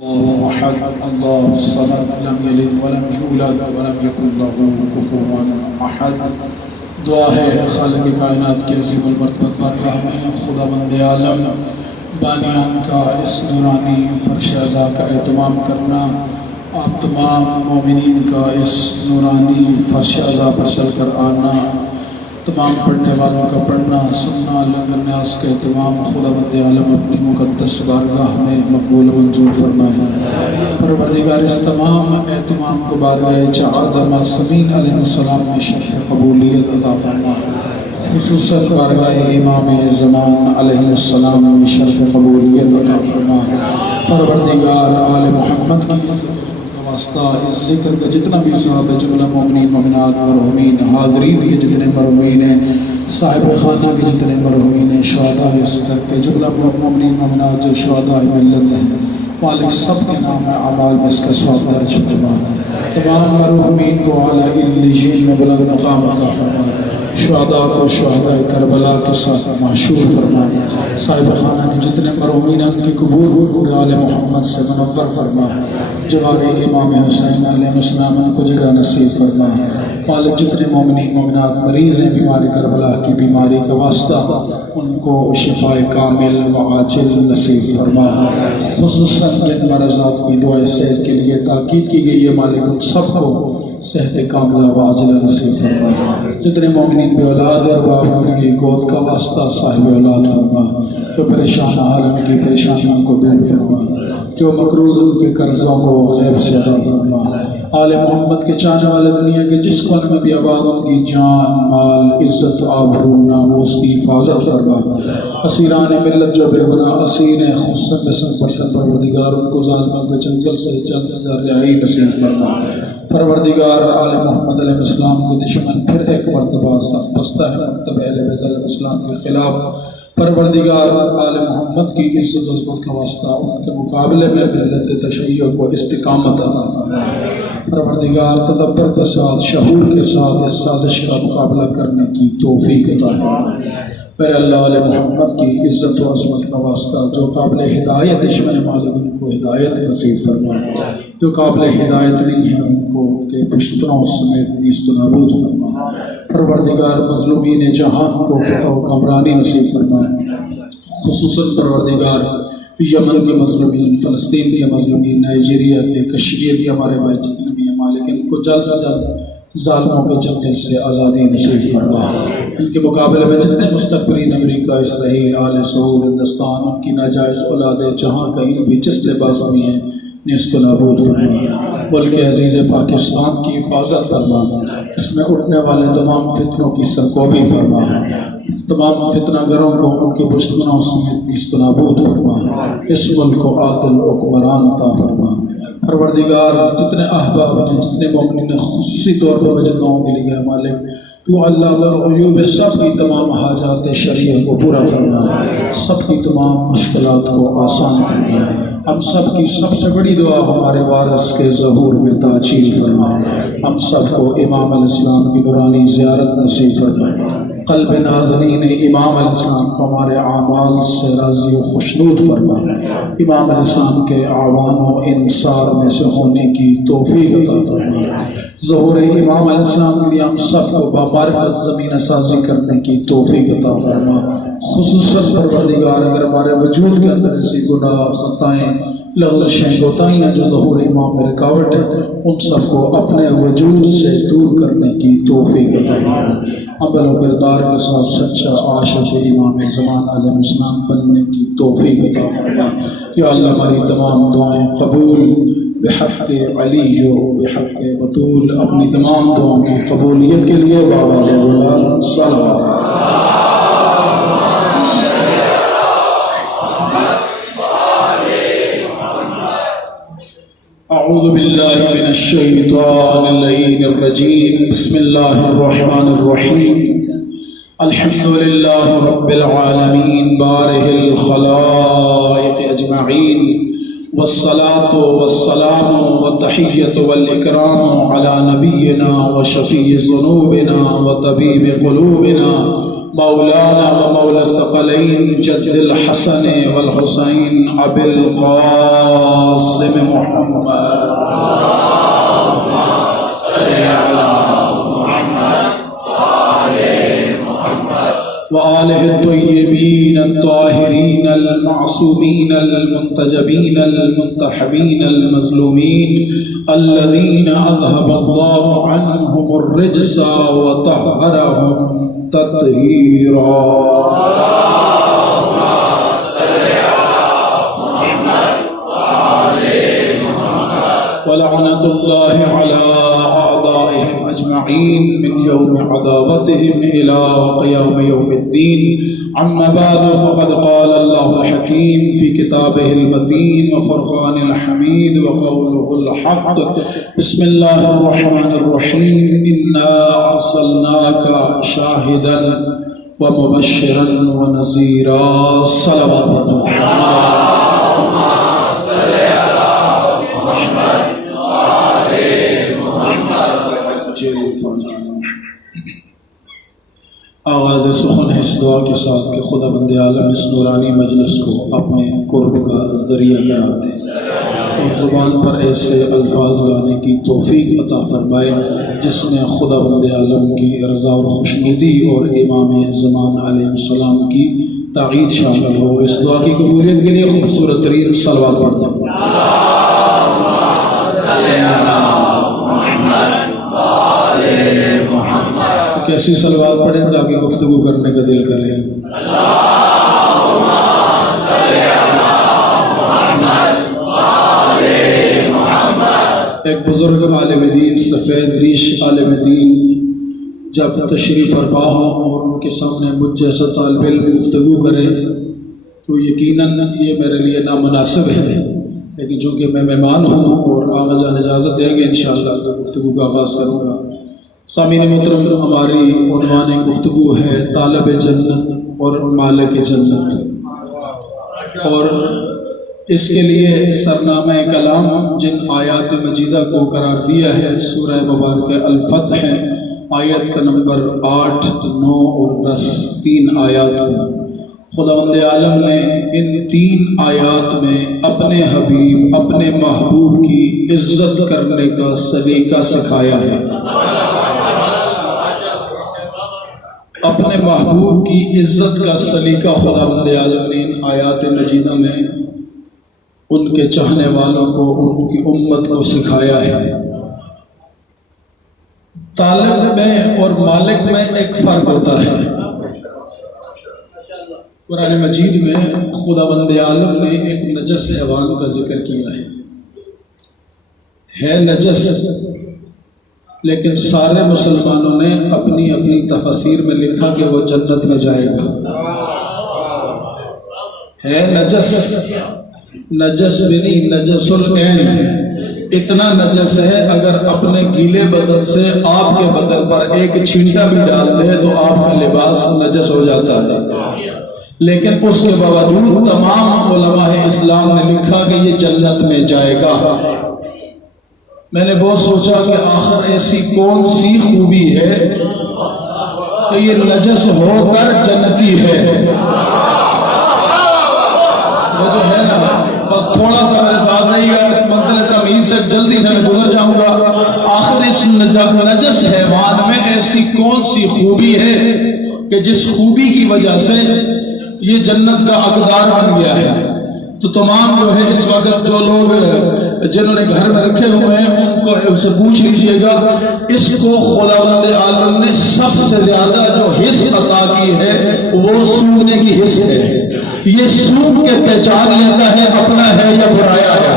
الله أحد الله الصمد لم يلد ولم يولد ولم يكن له كفوا أحد. دعا ہے خالق کائنات کے عظیم المرتبت بارگاہ میں خداوند عالم بانیان کا اس نورانی فرش اعضا کا اہتمام کرنا، آپ تمام مومنین کا اس نورانی فرش اعضا پر چل کر آنا، تمام پڑھنے والوں کا پڑھنا سننا لنگر نیاز کا اہتمام خداوند عالم اپنی مقدس بارگاہ میں مقبول منظور فرمائے۔ پروردگار اس تمام اہتمام کو بارگاہ چہار معصومین علیہ السلام میں شرف قبولیت عطا فرمائے، خصوصاً بارگاہ امام زمان علیہ السلام میں شرف قبولیت عطا فرمائے۔ پروردگار آل محمد کی واسطہ اس ذکر کا جتنا بھی ثواب ہے، جملہ مومنین مومنات مرحومین، حاضرین کے جتنے مرحومین ہیں، صاحب خانہ کے جتنے مرحومین ہیں، شہداء اس ذکر کے جملہ مومنین مومنات جو شہداء ملت ہیں، مالک سب کے نام اعمال میں اس کا ثواب درج فرما، تمام مرحومین کو اعلیٰ علیین میں بلند مقام عطا فرما، شہداء کو شہداء کربلا کے ساتھ محشور فرما، صاحب خانہ کے جتنے مرحومین ہیں ان کی قبور آل محمد سے منور فرما، جواب امام حسین علیہ السلام ان کو جگہ نصیب فرما، مالک جتنے مومنین مومنات مریض ہیں بیماری کربلا کی بیماری کا واسطہ ان کو شفاء کامل و عاجل نصیب فرما، خصوصاً جن مرضات کی دعائیں صحت کے لیے تاکید کی گئی ہے مالک ان سب کو صحت کاملہ و عاجلہ نصیب فرما، جتنے مومنین بے اولاد اور باپ کی گود کا واسطہ صاحب اولاد فرما، جو پریشان حال ان کی پریشانیوں کو دور فرما، جو مقروض ان کے قرضوں کو غیب سے ادا فرما، آل محمد کے چاہنے والے دنیا کے جس کونے میں بھی آباد ان کی جان مال عزت آبرو ناموس کی حفاظت فرما، اسیران ملت جو بے گناہ اسیر ہیں خصوصاً بسن پرسن پروردگار ان کو ظالموں کے چنگل سے جلد سے جلد رہائی نصیب فرما، پروردگار آل محمد علیہ السلام کے دشمن پھر ایک مرتبہ سخت بستہ ہے مرتبہ اہل بیت علیہ السلام کے خلاف، پروردگار آل محمد کی عزت و عظمت کا واسطہ ان کے مقابلے میں ملت تشیع کو استقامت عطا فرما، پروردگار تدبر کے ساتھ شعور کے ساتھ اس سازش کا مقابلہ کرنے کی توفیق عطا فرما، میرے اللہ علیہ محمد کی عزت و عظمت کا واسطہ جو قابل ہدایت دشمن مالک ان کو ہدایت نصیب فرما، جو قابل ہدایت نہیں ہے ان کو ان کے پشتروں سمیت نیست و نابود فرما، پروردگار مظلومین جہان کو فتح و کامرانی نصیب فرما، خصوصاً پروردگار یمن کے مظلومین، فلسطین کے مظلومین، نائجیریا کے، کشمیر کے ہمارے بھائی جتنے بھی ہیں مالک ان کو جلد سے جلد ظالموں کے چنگل سے آزادی نصیب فرما، ان کے مقابلے میں جتنے مستقبرین امریکہ اسرائیل آل سعود ہندوستان ان کی ناجائز اولادیں جہاں کہیں بھی جس لباس ہوئی ہیں نیست و نابود فرما، ملک عزیز پاکستان کی حفاظت فرما، اس میں اٹھنے والے تمام فتنوں کی سرکوبی فرما، تمام فتنہ گروں کو ان کے دشمنوں سمیت نیست و نابود فرما، اس ملک کو عادل حکمران عطا فرما، پروردگار جتنے احباب نے جتنے مومنین نے خصوصی طور پر وجدوں کے لیے مالک تو اللہ الغیوب سب کی تمام حاجات شرعیہ کو پورا فرما، سب کی تمام مشکلات کو آسان فرما، ہم سب کی سب سے بڑی دعا ہمارے وارث کے ظہور میں تعجیل فرما، ہم سب کو امام علیہ السلام کی نورانی زیارت نصیب فرما، قلب ناظرین امام علیہ السلام کو ہمارے اعمال سے راضی و خوشنود فرما، امام علیہ السلام کے اعوان و انصار میں سے ہونے کی توفیق عطا فرما، ظہور امام علیہ السلام کے لیے ہم سب کو بامعرفت زمینہ سازی کرنے کی توفیق عطا فرما، خصوصاً پروردگار اگر ہمارے وجود کے اندر ایسی گناہ خطائیں لغزشیں کوتاہیاں جو ظہور امام میں رکاوٹ ہے ان سب کو اپنے وجود سے دور کرنے کی توفیق عطا فرما، عمل و کردار کے ساتھ سچا عاشق امام زمان علیہ السلام بننے کی توفیق عطا فرما، یا اللہ ہماری تمام دعائیں قبول بحق علی و بحق بطول، اپنی تمام دعاؤں کی قبولیت کے لیے بآواز بلند صلوات۔ اعوذ باللہ من الشیطان اللعین الرجیم، بسم اللہ الرحمن الرحیم، الحمد للہ رب العالمین بارئ الخلائق اجمعین، والصلاة والسلام والتحیۃ والاکرام علی نبینا وشفیع ذنوبنا وطبیب قلوبنا مولانا ومولى الثقلين جد الحسن والحسين أبي القاسم محمد وآله الطيبين الطاهرين المعصومين المنتجبين المنتحبين المظلومين الذين أذهب الله عنهم الرجس وطهرهم تطهيرا. ولعنة الله على أعدائهم أجمعين من يوم عذابتهم إلى قيام يوم الدين. أما بعد فقد قال الله الحكيم في كتابه المتين وفرقان الحميد وقوله الحق. بسم الله الرحمن الرحيم. إنا أرسلناك شاهدا ومبشرا ونذيرا. صلوات الله. آغاز سخن ہے اس دعا کے ساتھ کہ خدا بند عالم اس نورانی مجلس کو اپنے قرب کا ذریعہ قرار دے اور زبان پر ایسے الفاظ لانے کی توفیق عطا فرمائے جس میں خدا بند عالم کی رضا اور خوشنودی اور امام زمان علیہ السلام کی تائید شامل ہو. اس دعا کی قبولیت کے لیے خوبصورت ترین صلوات پڑھتے ہیں. کیسی صلوات پڑھیں تاکہ گفتگو کرنے کا دل کرے. ایک بزرگ عالم دین سفید ریش عالم دین جب تشریف فرما ہو اور ان کے سامنے مجھ جیسا طالب علم گفتگو کرے تو یقیناً یہ میرے لیے نامناسب ہے، لیکن چونکہ میں مہمان ہوں اور آغا جان اجازت دیں گے انشاءاللہ تو گفتگو کا آغاز کروں گا. سامعین محترم، ہماری عنوان گفتگو ہے طالب جنت اور مالک جنت، اور اس کے لیے سرنامہ کلام جن آیات مجیدہ کو قرار دیا ہے سورہ مبارکہ الفتح ہے، آیت کا نمبر 8، 9 اور 10، 3 آیات کو خداوند عالم نے ان 3 آیات میں اپنے حبیب اپنے محبوب کی عزت کرنے کا سلیقہ سکھایا ہے. اپنے محبوب کی عزت کا سلیقہ خداوند عالم نے ان آیات مجیدہ میں ان کے چاہنے والوں کو، ان کی امت کو سکھایا ہے. طالب میں اور مالک میں ایک فرق ہوتا ہے. قرآن مجید میں خداوند عالم نے ایک نجس حیوان کا ذکر کیا ہے نجس، لیکن سارے مسلمانوں نے اپنی اپنی تفسیر میں لکھا کہ وہ جنت میں جائے گا. ہے نجس، نجس بھی نہیں، نجس العین. اتنا نجس ہے اگر اپنے گیلے بدن سے آپ کے بدن پر ایک چھینٹا بھی ڈال دے تو آپ کا لباس نجس ہو جاتا ہے. لیکن اس کے باوجود تمام علماء اسلام نے لکھا کہ یہ جنت میں جائے گا. میں نے بہت سوچا کہ آخر ایسی کون سی خوبی ہے کہ یہ نجس ہو کر جنتی ہے. وجہ ہے نا، بس تھوڑا سا میرے ساتھ رہی گا، منزل تمیز سے جلدی سے میں گزر جاؤں گا. آخر اس نجس حیوان میں ایسی کون سی خوبی ہے کہ جس خوبی کی وجہ سے یہ جنت کا حقدار بن گیا ہے. تو تمام جو ہے اس وقت جو لوگ جنہوں نے گھر میں رکھے ہوئے ہیں ان کو سے پوچھ لیجئے گا، اس کو خداوند عالم نے سب سے زیادہ جو حس عطا کی ہے وہ سونگنے کی حس ہے. یہ سونگ کے پہچان لیتا ہے اپنا ہے یا پرایا ہے.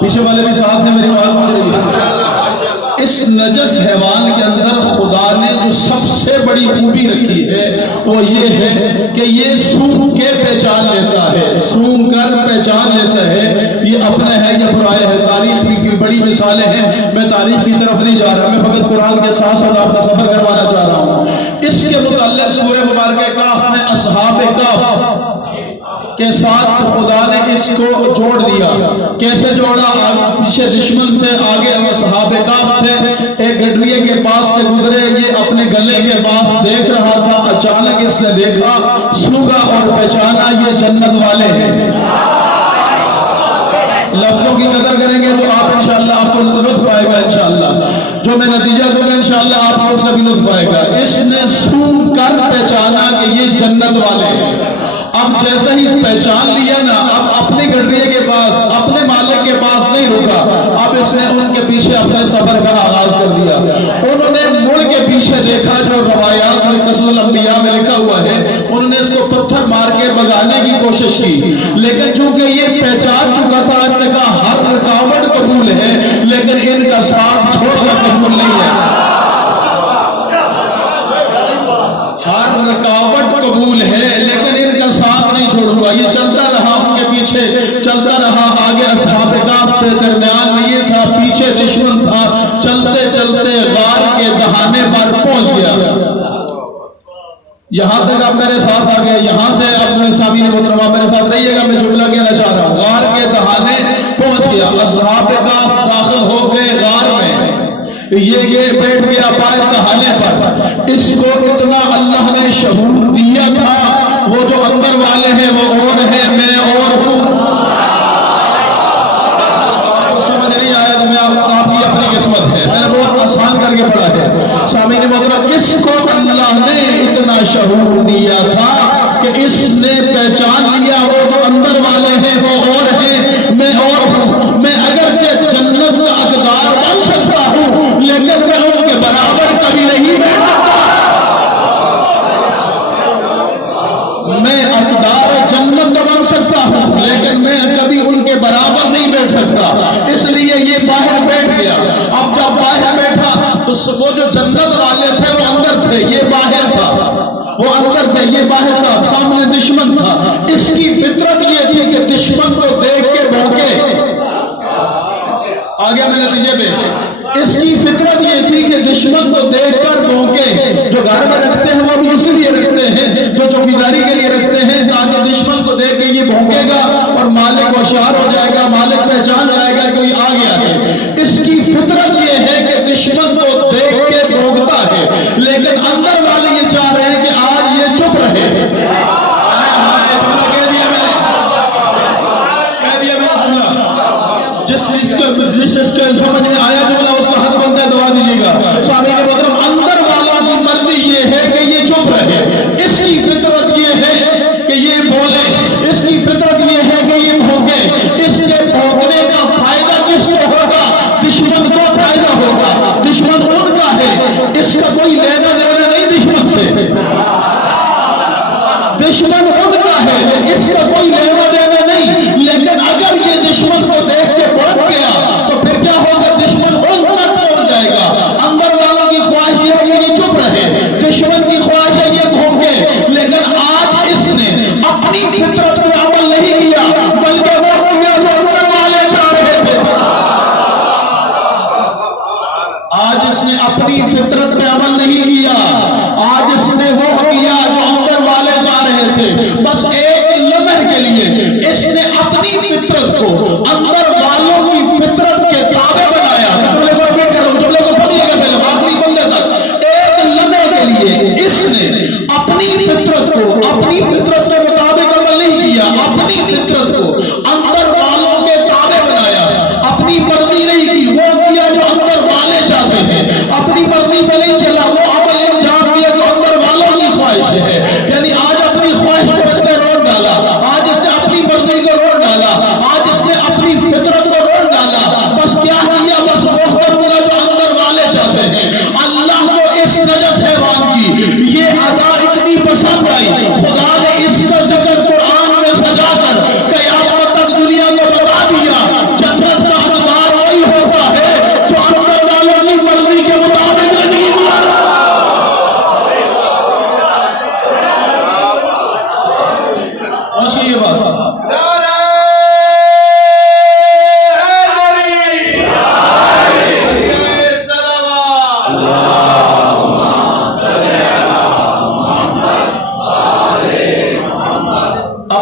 پیچھے والے بھی ساتھ ہیں، میری بات پہنچ رہی ہے. اس نجس حیوان کے اندر خدا نے جو سب سے بڑی خوبی رکھی ہے وہ یہ ہے کہ یہ سونگ کے پہچان لیتا ہے، سونگ کر پہچان لیتا ہے یہ اپنا ہے یا پرایا ہے. تاریخ کی بڑی مثالیں ہیں، میں تاریخ کی طرف نہیں جا رہا، میں فقط قرآن کے ساتھ ساتھ آپ کا سفر کروانا چاہ رہا ہوں. اس کے متعلق سورہ مبارکہ کہف میں اصحاب کہف کے ساتھ خدا نے اس کو جوڑ دیا. کیسے جوڑا؟ پیچھے دشمن تھے، آگے اصحاب کہف تھے. ایک گڈریے کے پاس سے گزرے، یہ اپنے گلے کے پاس دیکھ رہا تھا. اچانک اس نے دیکھا، سونگا اور پہچانا یہ جنت والے ہیں. لفظوں کی قدر کریں گے تو آپ انشاءاللہ آپ کو لطف آئے گا. انشاءاللہ جو میں نتیجہ دوں گا انشاءاللہ آپ کو اس کا بھی لطف آئے گا. اس نے سونگ کر پہچانا کہ یہ جنت والے ہیں. اب جیسے ہی پہچان لیا نا، اب اپنے گڈریے کے پاس، اپنے مالک کے پاس نہیں رکا. اب اس نے ان کے پیچھے اپنے سفر کا آغاز کر دیا. انہوں نے مڑ کے پیچھے دیکھا، جو روایات میں قصص الانبیاء میں لکھا ہوا ہے، انہوں نے اس کو پتھر مار کے بھگانے کی کوشش کی. لیکن چونکہ یہ پہچان چکا تھا، اس نے کہا ہر رکاوٹ قبول ہے لیکن ان کا ساتھ چھوڑنا قبول نہیں ہے. ہر رکاوٹ قبول ہے لیکن ان کا ساتھ نہیں چھوڑوں گا. یہ چلتا رہا، ان کے پیچھے چلتا رہا. آگے اصحاب کہف کے درمیان میں یہ تھا، پیچھے دشمن تھا. چلتے چلتے غار کے دہانے پر پہنچ گیا. یہاں تک آپ میرے ساتھ آ گئے. یہاں سے اپنے سامعین محترم میرے ساتھ رہیے گا، میں جملہ کہنا چاہ رہا ہوں. غار کے دہانے پہنچ گیا. اصحاب کہف داخل ہو گئے غار میں. یہ بیٹھ گیا پائے دہانے پر. اس کو اتنا اللہ نے شعور دیا تھا، وہ جو اندر والے ہیں وہ اور ہیں، میں اور ہوں. آپ کو سمجھ نہیں آیا تو میں آپ کی اپنی قسمت ہے، میں نے بہت آسان کر کے پڑھا ہے. سامعین محترم، اس کو اللہ نے اتنا شعور دیا تھا کہ اس نے پہچان لیا وہ جو اندر والے ہیں وہ اور ہیں، میں اور ہوں. میں اگرچہ جنت کا حقدار بن سکتا ہوں لیکن میں ان کے برابر کبھی نہیں بیٹھ سکتا. میں حقدار جنت کا بن سکتا ہوں لیکن میں کبھی ان کے برابر نہیں بیٹھ سکتا. اس لیے یہ باہر بیٹھ گیا. اب جب باہر بیٹھا تو وہ جو جنت والے تھے وہ اندر تھے، یہ باہر تھا. وہ اندر تھے، یہ باہر تھا. سامنے دشمن تھا. اس کی فطرت یہ تھی کہ دشمن کو دیکھ کے بھوکے. آگے میں نتیجے پہ، اس کی فطرت یہ تھی کہ دشمن کو دیکھ کر بھونکے. جو گھر میں رکھتے ہیں وہ بھی اسی لیے رکھتے ہیں، جو چوکیداری کے لیے رکھتے ہیں تاکہ دشمن کو دیکھ کے یہ بھونکے گا اور مالک ہوشیار ہو جائے گا، مالک پہچان جائے گا کوئی آ گیا ہے. اس کی فطرت یہ ہے کہ دشمن کو دیکھ کے بھونکتا ہے. لیکن اندر والے یہ چاہ رہے ہیں کہ آج یہ چپ رہے. جس کے سمجھ میں آیا جملہ اس کا حق بنتا ہے، دعا دیجیے گا. سامعین محترم، اندر والوں کی مرضی یہ ہے کہ یہ چپ رہے. اس کی فطرت یہ ہے کہ یہ بولے. اس کی فطرت یہ ہے کہ یہ بھونکے. اس کے بھونکنے کا فائدہ کس کو ہوگا؟ دشمن کو فائدہ ہوگا. دشمن ان کا ہے، اس کا کوئی لینا دینا نہیں دشمن سے. دشمن ان کا ہے، اس کا کوئی لینا دینا نہیں. لیکن اگر یہ دشمن کو دیکھ کے بھونک گیا تو پھر کیا ہوگا؟ دشمن ان تک پہنچ جائے گا. اندر والوں کی خواہش یہ ہے کہ یہ چپ رہے، دشمن کی خواہش ہے یہ بھونکے. لیکن آج اس نے اپنی فطرت پہ عمل نہیں کیا بلکہ وہ کیا جو اندر والے چاہ رہے تھے. آج اس نے اپنی فطرت پہ عمل نہیں کیا، آج اس نے وہ کیا جو اندر والے چاہ رہے تھے. بس ایک لمحے کے لیے اس نے اپنی فطرت کو، اندر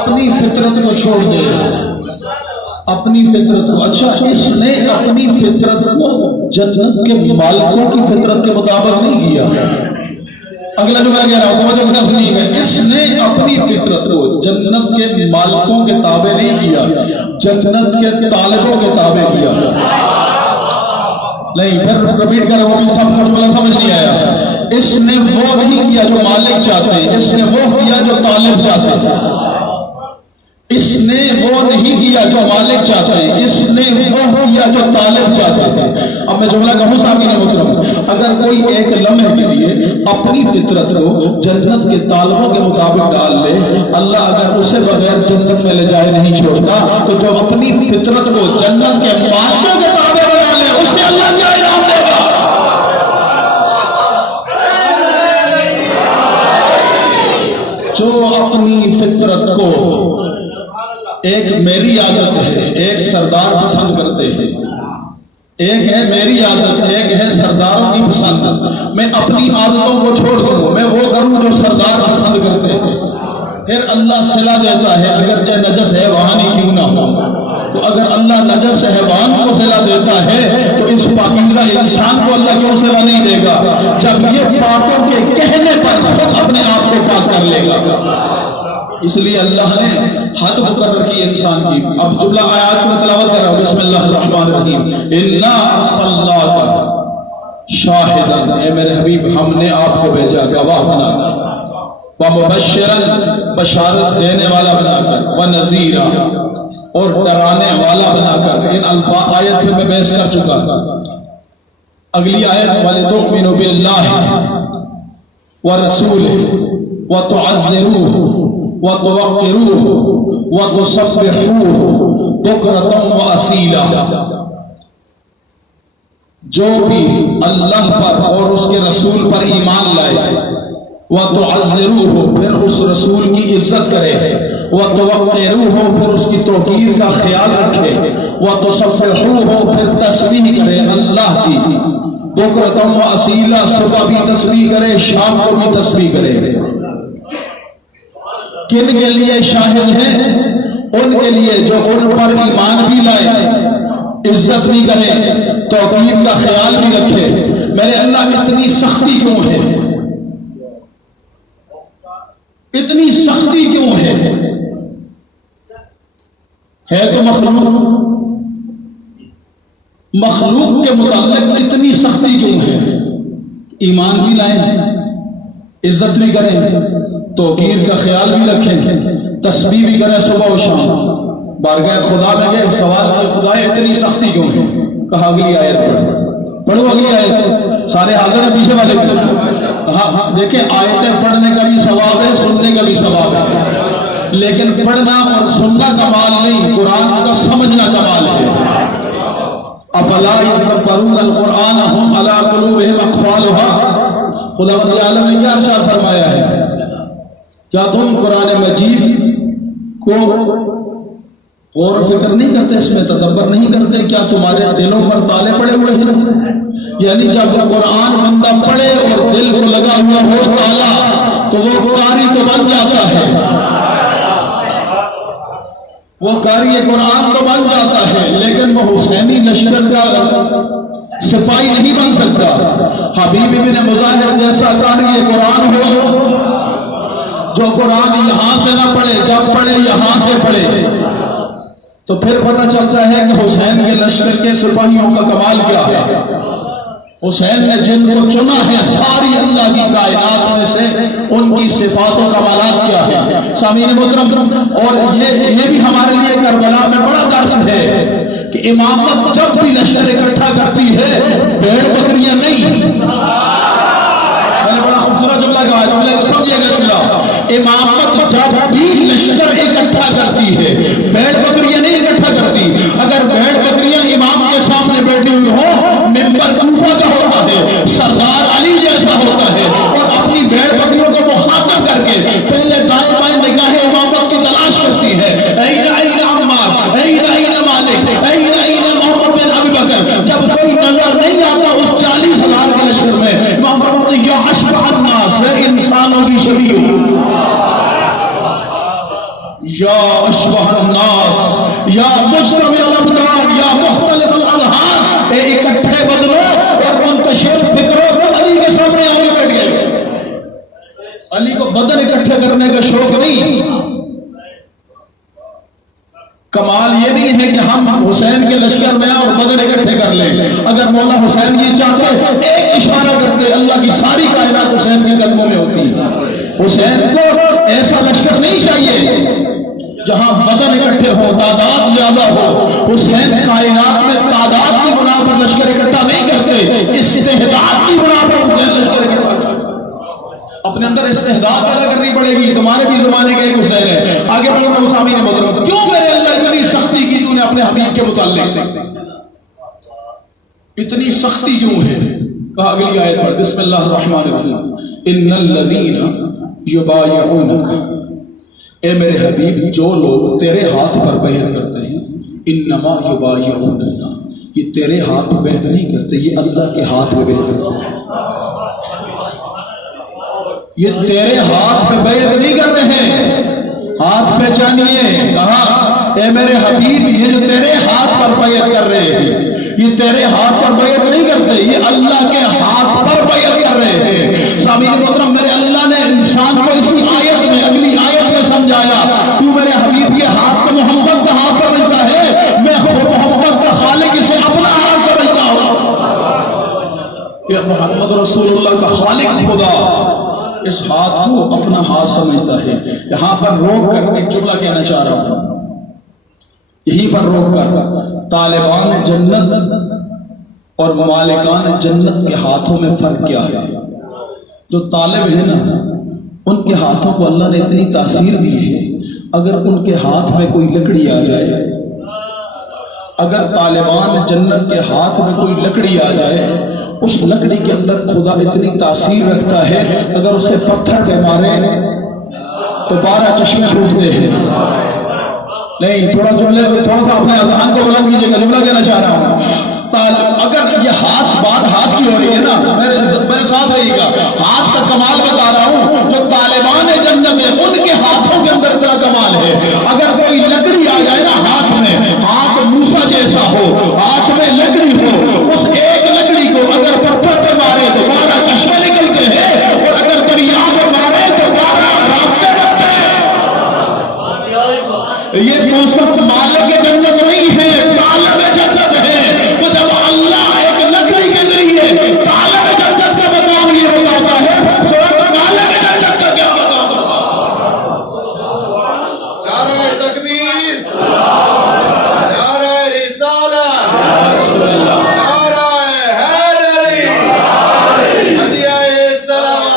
اپنی فطرت کو چھوڑ دے، اپنی فطرت کو، اچھا اس نے اپنی فطرت کو جنت کے مالکوں کی فطرت کے مطابق نہیں کیا. اگلا جو میں کہہ رہا ہوں توجہ کے ساتھ سنیے گا، اس نے اپنی فطرت کو جنت کے مالکوں کے تابع نہیں کیا، جنت کے طالبوں کے تابع کیا. نہیں پھر رپیٹ کر رہا ہوں، سب کچھ بلا سمجھ نہیں آیا. اس نے وہ نہیں کیا جو مالک چاہتے ہیں، اس نے وہ کیا جو طالب چاہتے ہیں. اس نے وہ نہیں کیا جو مالک چاہتے ہیں، اس نے وہ کیا جو طالب چاہتے ہیں. اب میں جملہ کہوں سامعین محترم، اگر کوئی ایک لمحے کے لیے اپنی فطرت کو جنت کے طالبوں کے مطابق ڈال لے، اللہ اگر اسے بغیر جنت میں لے جائے نہیں چھوڑتا. تو جو اپنی فطرت کو جنت کے مالکوں کے تابع بنا لے اسے اللہ کیا انعام دے گا. جو اپنی فطرت کو، ایک میری عادت ہے، ایک سردار پسند کرتے ہیں، ایک ہے میری عادت، ایک ہے سرداروں کی پسند. میں اپنی عادتوں کو چھوڑ دوں، میں وہ کروں جو سردار پسند کرتے ہیں. پھر اللہ صلہ دیتا ہے، اگرچہ نجس حیوان ہی کیوں نہ ہو. تو اگر اللہ نجس حیوان کو صلہ دیتا ہے تو اس پاکیزہ انسان کو اللہ کیوں صلہ نہیں دے گا، جب یہ پاکوں کے کہنے پر خود اپنے آپ کو پاک کر لے گا. اس لیے اللہ نے حد مقرر کی انسان کی. اب جملہ آیات میں تلاوت کر رہا ہوں، بسم اللہ الرحمن الرحیم. انا ارسلناک شاہدا، اے میرے حبیب ہم نے آپ کو بھیجا گواہ بنا کر، ومبشرا بشارت دینے والا بنا کر، ونذیرا اور ڈرانے والا بنا کر. ان الفاظ آیت پہ میں بحث کر چکا. اگلی آیت وَلِتُؤْمِنُوا بِاللَّهِ وَرَسُولِهِ وَتُعَزِّرُوهُ وَتُوَقِّرُوهُ وَتُسَبِّحُوهُ بُكْرَةً وَأَصِيلًا. جو بھی اللہ پر اور اس کے رسول پر ایمان لائے، وَتُعَزِّرُوهُ پھر اس رسول کی عزت کرے، وَتُوَقِّرُوهُ پھر اس کی توقیر کا خیال رکھے، وَتُسَبِّحُوهُ پھر تسبیح کرے اللہ کی، بُكْرَةً وَأَصِيلًا صبح بھی تسبیح کرے شام کو بھی تسبیح کرے. کن کے لیے شاہد ہیں؟ ان کے لیے جو ان پر ایمان بھی لائے، عزت بھی کرے، توقیر کا خیال بھی رکھے. میرے اللہ اتنی سختی کیوں ہے؟ اتنی سختی کیوں ہے تو مخلوق کے متعلق اتنی سختی کیوں ہے؟ ایمان بھی لائیں، عزت بھی کریں، توقیر کا خیال بھی رکھیں، تسبیح بھی کریں صبح و شام. بارگاہ خدا میں گئے، سوال کیا خدا اتنی سختی کیوں ہے؟ کہا اگلی آیت پڑھو اگلی آیت. سارے حاضر ہیں پیچھے والے کہا دیکھیں آیتیں پڑھنے کا بھی ثواب ہے، سننے کا بھی ثواب ہے، لیکن پڑھنا اور سننا کمال نہیں، قرآن کا سمجھنا کمال ہے. افلا یتدبرون القرآن هم علی قلوبهم اقفالها. خداوند عالم نے کیا ارشاد فرمایا ہے؟ کیا تم قرآن مجید کو غور و فکر نہیں کرتے، اس میں تدبر نہیں کرتے؟ کیا تمہارے دلوں پر تالے پڑے ہوئے ہیں؟ یعنی جب قرآن بندہ پڑھے اور دل کو لگا ہوا ہو تالا تو وہ قاری تو بن جاتا ہے، وہ قاری قرآن تو بن جاتا ہے، لیکن وہ حسینی لشکر کا سپاہی نہیں بن سکتا. حبیب ابن مظاہر جیسا قاری قرآن ہو جو قرآن یہاں سے نہ پڑھے، جب پڑھے یہاں سے پڑھے، تو پھر پتہ چلتا ہے کہ حسین کے لشکر کے سپاہیوں کا کمال کیا ہے. حسین نے جن کو چنا ہے ساری اللہ کی کائنات میں سے، ان کی صفات و کمالات کیا ہے. سامعین محترم، اور یہ بھی ہمارے لیے کربلا میں بڑا درس ہے کہ امامت جب بھی لشکر اکٹھا کرتی ہے بھیڑ بکریاں نہیں. میں نے بڑا خوبصورت جملہ کہا ہے، جملے کو سمجھیے گا. جملہ امامت جب بھی لشکر اکٹھا کرتی ہے بھیڑ بکریاں نہیں اکٹھا کرتی. اگر بھیڑ بکریاں امام کے سامنے بیٹھی ہوئی ہو، ممبر کوفہ کا ہوتا ہے، سردار علی جیسا ہوتا ہے، اور اپنی بھیڑ بکریوں کو مخاطب کر کے پہلے دائیں بائیں نگاہ امامت کی تلاش کرتی ہے. این عمار، این مالک، این محمد بن ابی بکر. جب کوئی نظر نہیں آتا اس 40,000 کے لشکر میں، امام فرماتے ہیں یا اشبہ الناس، انسانوں کی شبیہ، یا اشبہ الناس یا مجتمع الابدان یا مختلف الاذہان، اے اکٹھے بدلو اور منتشر فکروں کو علی کے سامنے آگے بیٹھ گئے۔ علی کو بدن اکٹھے کرنے کا شوق نہیں، کمال یہ نہیں ہے کہ ہم حسین کے لشکر میں اور بدن اکٹھے کر لیں۔ اگر مولا حسین یہ چاہتے ایک اشارہ کرتے اللہ کی ساری کائنات حسین کے قدموں میں ہوتی ہے۔ حسین کو ایسا لشکر نہیں چاہیے جہاں بدن اکٹھے ہو، تعداد زیادہ ہو۔ حسین کائنات میں تعداد کی بنا پر لشکر اکٹھا نہیں کرتے، استحداد کی بنا پر حسین لشکر اکٹھا کرتے۔ اپنے اندر استحداد پیدا کرنی پڑے گی، تمہارے بھی زمانے کا ایک حسین ہے۔ آگے بڑھو میں اسامی نے محترم، کیوں میرے اللہ اتنی سختی کی تو نے اپنے حبیب کے متعلق؟ اتنی سختی کیوں ہے؟ کہا اگلی آیت پڑھ، بسم اللہ الرحمن الرحیم، ان الذین یبایعونک، اے میرے حبیب جو لوگ تیرے ہاتھ پر بیعت کرتے ہیں، انما یبایعون اللہ، یہ تیرے ہاتھ پر بیعت نہیں کرتے، یہ اللہ کے ہاتھ پہ بیعت کرتے ہیں۔ یہ تیرے ہاتھ پہ بیعت نہیں کرتے ہیں، ہاتھ پہچانیے، کہا اے میرے حبیب یہ جو تیرے ہاتھ پر بیعت کر رہے ہیں، یہ تیرے ہاتھ پر بیعت نہیں کرتے، یہ اللہ کے ہاتھ پر بیعت کر رہے ہیں۔ سامعین محترم، میرے اللہ نے انسان کو اسی آیت میں، اگلی آیت میں سمجھایا، تو میرے حبیب کے ہاتھ کو محبت کا ہاتھ سمجھتا ہے، میں محبت کا خالق اسے اپنا ہاتھ سمجھتا ہوں۔ یہ محمد رسول اللہ کا خالق خدا اس ہاتھ کو اپنا ہاتھ سمجھتا ہے۔ یہاں پر روک کر ایک جملہ کہنا چاہ رہا ہوں، یہیں پر روک کر، طالبان جنت اور مالکان جنت کے ہاتھوں میں فرق کیا ہے؟ جو طالب ہے نا، ان کے ہاتھوں کو اللہ نے اتنی تاثیر دی ہے، اگر ان کے ہاتھ میں کوئی لکڑی آ جائے، اگر طالبان جنت کے ہاتھ میں کوئی لکڑی آ جائے، اس لکڑی کے اندر خدا اتنی تاثیر رکھتا ہے، اگر اسے پتھر پہ مارے تو 12 چشمے پھوٹتے ہیں۔ نہیں، تھوڑا سا اپنے اذہان کو بلند کیجیے گا، جملہ کہنا چاہ رہا ہوں۔ اگر یہ بات ہاتھ کی ہو رہی ہے نا، میرے ساتھ رہیے گا، ہاتھ کا کمال بتا رہا ہوں، جو طالبان جنت ہے ان کے ہاتھوں کے اندر اتنا کمال ہے، اگر کوئی لکڑی آ جائے نا ہاتھ میں، ہاتھ موسیٰ جیسا ہو، ہاتھ میں لکڑی ہو، اس ایک لکڑی کو اگر پتھر پہ مارے تو 12 چشمے نکلتے ہیں، اور اگر دریا پہ مارے تو 12 راستے بنتے ہیں۔ یہ موسم مالک جنت نہیں ہے، طالب جنت ہے۔ وہ جب اللہ ایک لکڑی کے ذریعے طالب جنت کا مقام یہ بتاتا ہے، سورۃ طالب جنت کا کیا مقام ہوگا؟ نعرہ تکبیر، نعرہ رسالت، نعرہ حیدری، ہدیہ سلام۔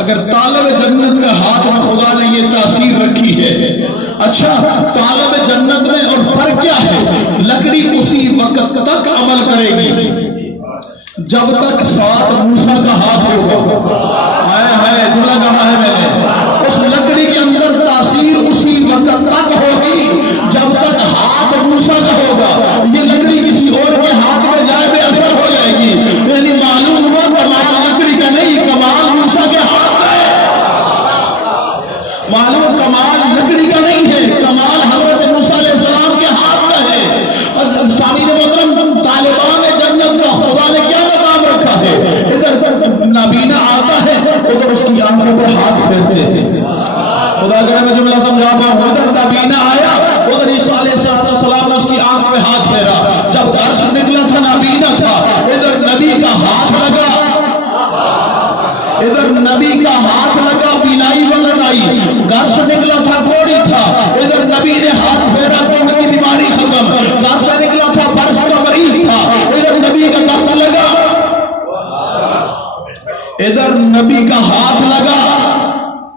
اگر طالب جنت کا ہاتھ میں خدا نے یہ تاثیر رکھی ہے، اچھا طالب جنت میں اور فرق کیا ہے؟ لکڑی اسی وقت تک عمل کرے گی جب تک ساتھ موسیٰ کا ہاتھ ہوگا۔ آیا جملہ کہا ہے میں نے، اس لکڑی کے اندر تاثیر اسی وقت تک ہوگی جب تک ہاتھ موسیٰ کا ہوگا۔ یہ لکڑی کسی اور کے ہاتھ میں جائے بے اثر ہو جائے گی، یعنی معلوم ہوا کمال لکڑی کا نہیں، کمال موسیٰ کے ہاتھ کا ہے۔ معلوم کمال لکڑی کا نہیں ہے، کمال حضرت موسیٰ علیہ السلام کے ہاتھ کا ہے۔ اور سامعین محترم، طالبان جنت کا خدا نے کیا مقام رکھا ہے؟ ادھر نابینا آتا ہے، ادھر اس کی آنکھوں پر ہاتھ پھیرتے ہیں۔ خدا کرے میں جملہ سمجھا پاؤں، ادھر نابینا آیا، ادھر عیسیٰ علیہ السلام نے اس کی آنکھ پہ ہاتھ پھیرا۔ جب گھر سے نکلا تھا نابینا تھا، ادھر نبی کا ہاتھ لگا، ادھر نبی کا ہاتھ لگا، بینائی ولن آئی۔ گھر سے نکلا تھا کوڑی تھا، ادھر نبی نے ہاتھ پھیرا، کوڑ کی بیماری ختم۔ گھر سے نکلا تھا برس کا مریض تھا، ادھر نبی کا دست لگا، ادھر نبی کا ہاتھ لگا،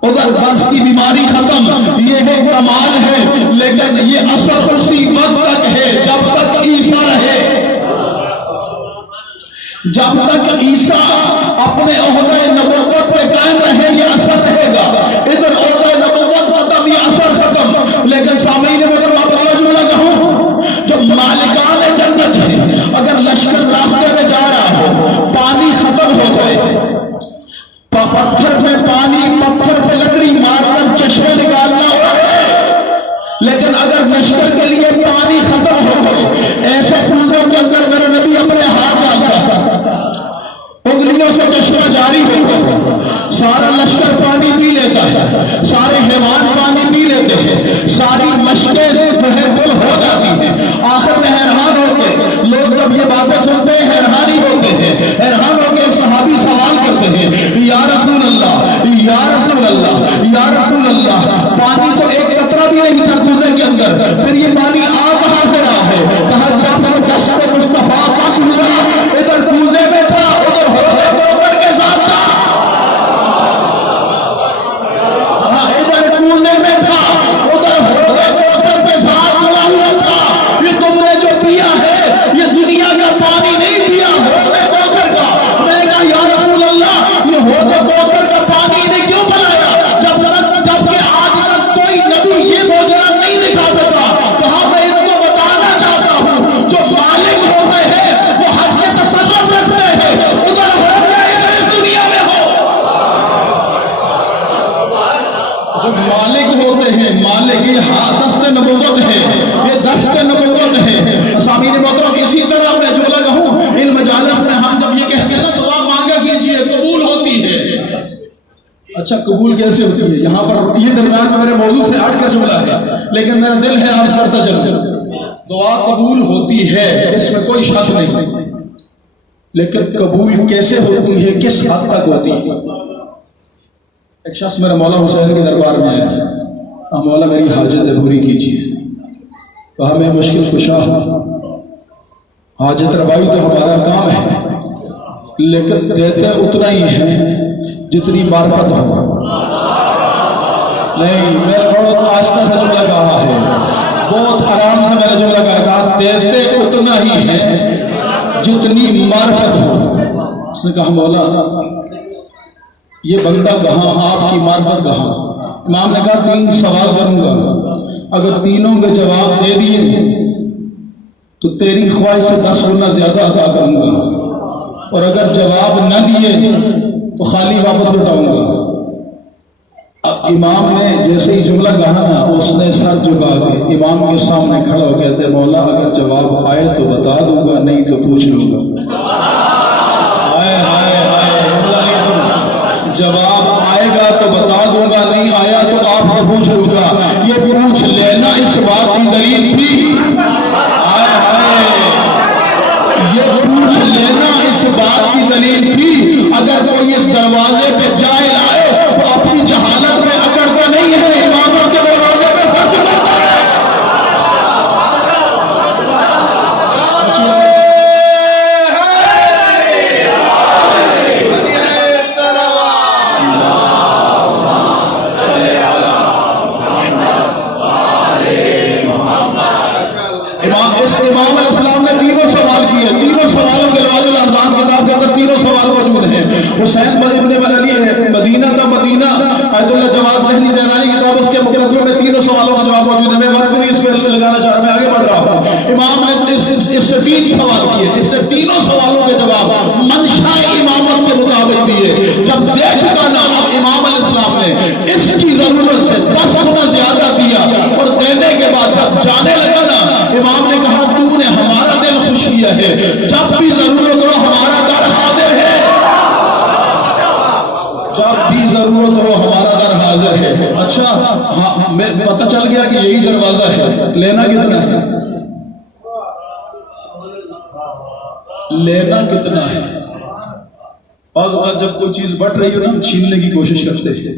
ادھر برس کی بیماری ختم۔ یہ ہے کمال ہے، لیکن یہ اثر اسی وقت تک ہے جب تک عیسیٰ رہے، جب تک عیسیٰ اپنے عہدہ نبوت پہ قائم رہے یہ اثر رہے گا۔ ادھر عہدہ نبوت ختم، یہ اثر ختم۔ لیکن سامعین مگر آپ اگلا جملہ کہوں، جو مالکان جنت ہے، اگر لشکر راستے میں جا رہا ہو، پانی ختم ہو جائے، سارا لشکر پانی پی لیتا ہے، سارے حیوان پانی پی لیتے ہیں، ساری مشقیں جو ہے فل ہو جاتی ہیں، آخر میں حیران ہوتے لوگ جب یہ باتیں سنتے ہیں حیرانی ہوتے ہیں، حیران ہو کے ایک صحابی سوال کرتے ہیں یا رسول اللہ یا رسول اللہ یا رسول اللہ، پانی تو ایک قطرہ بھی نہیں تھا کوزے کے اندر، پھر یہ پانی آ کہاں سے رہا ہے؟ کہا جب سے دست مصطفیٰ پاس ہوا ادھر کوزے میں تھا ادھر حوض کوثر کے ساتھ تھا، ادھر کوزے میں تھا ادھر حوض کوثر کے ساتھ جڑا ہوا تھا۔ یہ تم نے جو پیا ہے یہ دنیا کا پانی نہیں پیا، حوض کوثر کا۔ میں نے کہا یا رسول اللہ یہ حوض کوثر کا پانی نے کیوں بنایا جبکہ آج تک کوئی نبی یہ معجزہ نہیں دکھا سکا؟ کہا میں ان کو بتانا چاہتا ہوں جو مالک ہوتے ہیں وہ حق کے تصرف رکھتے ہیں، ادھر ہو گیا ادھر اس دنیا میں ہو۔ جو مالک ہوتے ہیں، مالک یہ دست نبوت ہے، یہ دست نبوت ہے۔ سامعین محترم اسی طرح میں جملہ کہوں، ان مجالس میں ہم جب یہ کہتے ہیں نا دعا مانگا کیجئے قبول ہوتی ہے، اچھا قبول کیسے ہوتی ہے؟ یہاں پر یہ درمیان میں میرے موضوع سے ہٹ کر جملہ ہے لیکن میرا دل ہے عرض کرتا چلوں، دعا قبول ہوتی ہے اس میں کوئی شک نہیں، لیکن قبول کیسے ہوتی ہے، کس حد تک ہوتی ہے؟ ایک شخص میرا مولا حسین کے دربار میں آیا، مولا میری حاجت پوری کیجیے، تو ہمیں مشکل کشا، حاجت روائی تو ہمارا کام ہے لیکن دیتے اتنا ہی ہے جتنی معرفت ہو۔ نہیں میں نے بہت آہستہ سے جملہ کہا ہے، بہت آرام سے میں نے جملہ کہا، دیتے اتنا ہی ہے جتنی معرفت ہو۔ اس نے کہا مولا یہ بندہ کہاں، آپ کی معرفت کہاں؟ امام نے کہا 3 سوال کروں گا، اگر تینوں کے جواب دے دیے تو تیری خواہش سے 10 گنا زیادہ عطا کروں گا، اور اگر جواب نہ دیے تو خالی واپس لوٹاؤں گا۔ اب امام نے جیسے ہی جملہ کہا نا اس نے سر جھکا کے امام کے سامنے کھڑا ہو کہتے مولا اگر جواب آئے تو بتا دوں گا نہیں تو پوچھ لوں گا۔ ہائے ہائے ہائے، جواب آئے گا تو بتا دوں گا، نہیں آیا تو آپ سے پوچھ لوں گا۔ یہ پوچھ لینا اس بات کی دلیل تھی، ہائے ہائے یہ پوچھ لینا اس بات کی دلیل تھی۔ اگر کوئی اس دروازے پہ جائے آئے تو اپنی جہالت میں اکڑتا نہیں ہے، اماموں کے دروازے پہ سر جھکاتا ہے۔ امام علیہ السلام نے 3 سوال کیے، 3 سوالوں کے لواج الاذان کتاب کے اندر 3 سوال موجود ہیں۔ حسین ابن علی مدینہ کا مدینہ عبد اللہ جواد ذہنی دہلانی کتاب اس کے مقدمے میں 3 سوالوں کا جواب موجود ہے، میں وقت نہیں اس پہ لگانا چاہ رہا، میں آگے بڑھ رہا ہوں۔ امام نے اس سے 3 سوال کیے، اس نے 3 سوالوں کے جواب منشا امامت کے مطابق دیے۔ جب دیکھا نا اب امام علیہ السلام نے اس کی ضرورت سے 10 گنا زیادہ دیا، اور دینے کے بعد جب جانے لگا نا امام نے کہا تو نے ہمارا دل خوش کیا ہے، جب بھی ضرورت ہو ہمارا در حاضر ہے، جب بھی ضرورت ہو ہمارا در حاضر ہے۔ اچھا ہاں پتہ چل گیا کہ یہی دروازہ ہے، لینا کتنا ہے؟ لینا کتنا ہے؟ اور جب کوئی چیز بڑھ رہی ہو نا ہم چھیننے کی کوشش کرتے ہیں،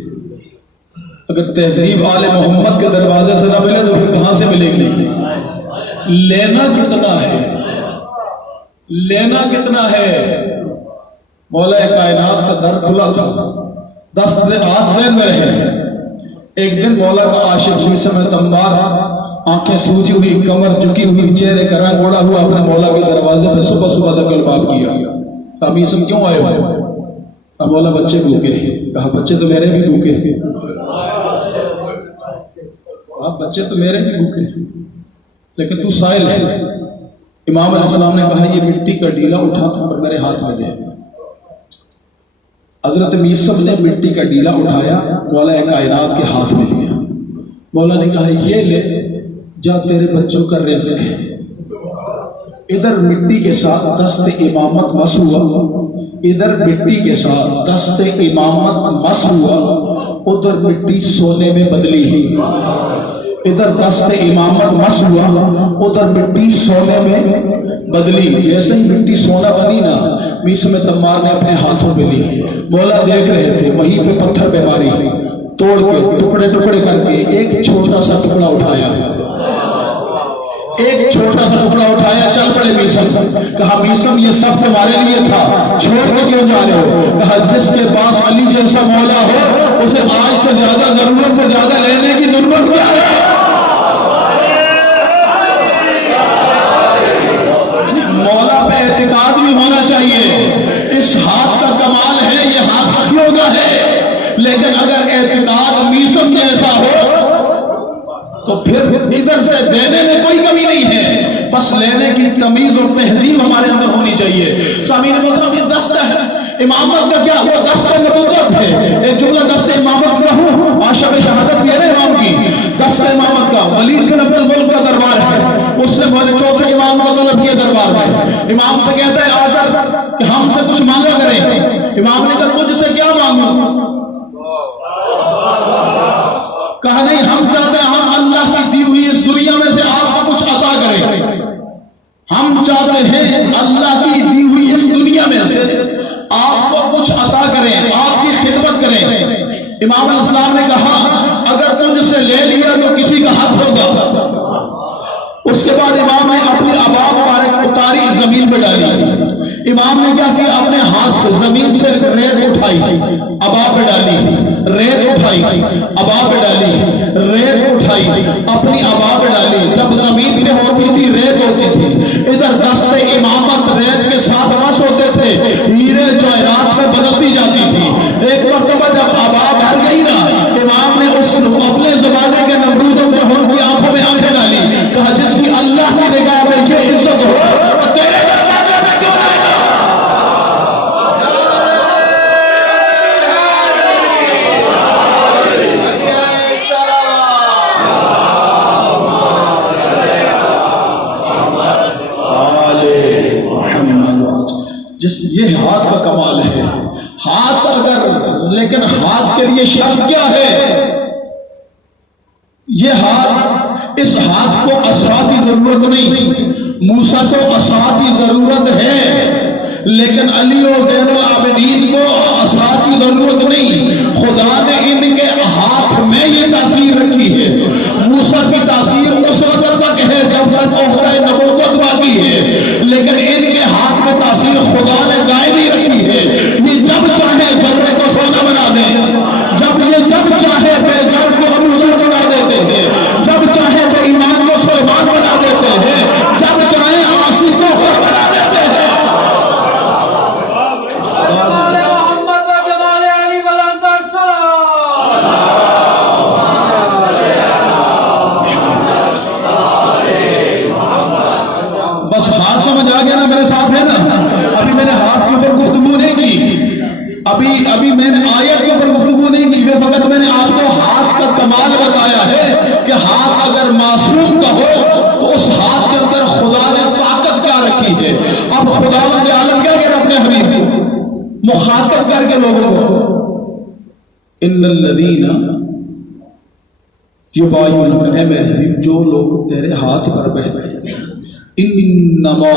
اگر تہذیب آل محمد کے دروازے سے نہ ملے تو پھر کہاں سے ملے گی؟ لینا کتنا ہے؟ لینا کتنا ہے؟ مولا کائنات کا در کھلا تھا، 10 دن 8 دن میں رہے۔ ایک دن مولا کا عاشق جس سمے تمبار، آنکھیں سوجی ہوئی، کمر جھکی ہوئی، چہرے کا رنگ اڑا ہوا، اپنے مولا کے دروازے پہ صبح صبح دخل باب کیا۔ اب یہ سب کیوں آئے ہو؟ اب مولا بچے بھوکے ہیں۔ کہا بچے تو میرے بھی بھوکے ہیں، بچے تو میرے بھی بھوکے ہیں لیکن تو سائل ہے۔ امام علیہ السلام نے کہا یہ مٹی کا ڈیلا اٹھا اور میرے ہاتھ میں دے۔ حضرت میسب نے مٹی کا ڈیلا اٹھایا، مولا کائنات کے ہاتھ میں دیا۔ مولا نے کہا یہ لے جا، تیرے بچوں کا رزق ہے۔ ادھر مٹی کے ساتھ دست امامت مس ہوا، ادھر مٹی کے ساتھ دست امامت مس ہوا، ادھر مٹی سونے میں بدلی، ادھر دست امامت مس ہوا، ادھر مٹی سونے میں بدلی۔ جیسے ہی مٹی سونا بنی نا، میثم تمار نے اپنے ہاتھوں پہ لی، مولا دیکھ رہے تھے، وہیں پہ پتھر پہ ماری، توڑ کے ٹکڑے ٹکڑے کر کے ایک چھوٹا سا ٹکڑا اٹھایا، ایک چھوٹا سا ٹکڑا اٹھایا، چل پڑے میثم۔ کہا میثم یہ سب تمہارے لیے تھا، چھوڑ کے کیوں جا رہے ہو؟ کہا جس کے پاس علی جیسا مولا ہو اسے آج سے زیادہ ضرورت سے زیادہ لینے کی ضرورت کیا ہے؟ مولا پہ اعتقاد بھی ہونا چاہیے۔ اس ہاتھ کا کمال ہے، یہ ہاتھ سخیوں کا ہے، لیکن اگر اعتقاد میثم جیسا ہو تو پھر ادھر سے دینے میں کوئی کمی نہیں ہے، بس لینے کی تمیز اور تہذیب ہمارے اندر ہونی چاہیے۔ سامعین محترم، یہ دست ہے امامت کا، کیا وہ دست نبوت ہے؟ ایک جملہ دست امامت کا ہوں، عاشق شہادت بھی ہے نا امام کی، دست امامت کا ولید بن عبد الملک کا دربار ہے، اس نے بہت چوتھے امام کو طلب کیا دربار میں، امام سے کہتا ہے آ کر کہ ہم سے کچھ مانگا کریں۔ امام نے کہا تجھ سے کیا مانگوں؟ کہا نہیں، ہم چاہتے ہیں ہم اللہ کی دی ہوئی اس دنیا میں سے آپ کو کچھ عطا کریں، ہم چاہتے ہیں اللہ کی دی ہوئی اس دنیا میں سے آپ کو کچھ عطا کریں، آپ کی خدمت کریں۔ امام علیہ السلام نے کہا اگر تجھ سے لے لیا تو کسی کا حق ہوگا۔ اس کے بعد امام نے اپنی عبا مبارک اتاری، زمین پہ ڈالی۔ امام نے کیا کیا؟ اپنے ہاتھ سے زمین سے ریت اٹھائی، عبا پہ ڈالی، ریت اٹھائی، عبا پہ ڈالی، ریت اٹھائی، اپنی عبا پہ ڈالی۔ جب زمین پہ ہوتی تھی ریت ہوتی تھی، ادھر دست امامت ریت کے ساتھ مس ہوتے تھے، ہیرے جواہرات میں بدلتی جاتی تھی۔ ایک مرتبہ جب عبا بھر گئی نا، امام نے اس اپنے زمانے کے نمرودوں میں ان کی آنکھوں میں آنکھیں ڈالی، کہا جس کی اللہ کی نگاہ میں یہ عزت ہو تو تیرے دروازے میں کیوں آئے گا؟ یہ ہاتھ کا کمال ہے۔ ہاتھ اگر، لیکن ہاتھ کے لیے شرط کیا ہے؟ یہ ہاتھ، اس ہاتھ کو عصا کی ضرورت نہیں، موسیٰ کو عصا کی ضرورت ہے، لیکن علی و زین العابدین کو عصا کی ضرورت نہیں۔ خدا نے ان کے ہاتھ میں یہ تاثیر رکھی ہے۔ موسیٰ کی تاثیر اس وقت تک ہے جب تک عہدہ نبوت باقی ہے، لیکن ان کے ہاتھ میں تاثیر خدا نے دائمی رکھی ہے۔ یہ جب چاہے ذرے کو سونا بنا دیں، جب چاہے بیزار کو ابو ذر بنا دیتے ہیں، جب چاہے تو ایمان کو سلیمان بنا دیتے ہیں، جب چاہے عاصی کو حر بنا دیتے ہیں۔ بس ہاتھ سمجھ آ گیا نا، میرے ساتھ ہے نا؟ ابھی میں نے ہاتھ کے اوپر گفتگو نہیں کی، ابھی میں نے آیت کے اوپر گفتگو نہیں کی، فقط میں نے آپ کو ہاتھ کا کمال بتایا ہے کہ ہاتھ اگر معصوم کا ہو تو اس ہاتھ کے اندر خدا نے طاقت کیا رکھی ہے۔ اب خداوند عالم کیا کہہ رہے اپنے حبیب کو مخاطب کر کے لوگوں کو، ان الذین یبایعونک، اے میرے حبیب جو لوگ تیرے ہاتھ پر بیٹھے انما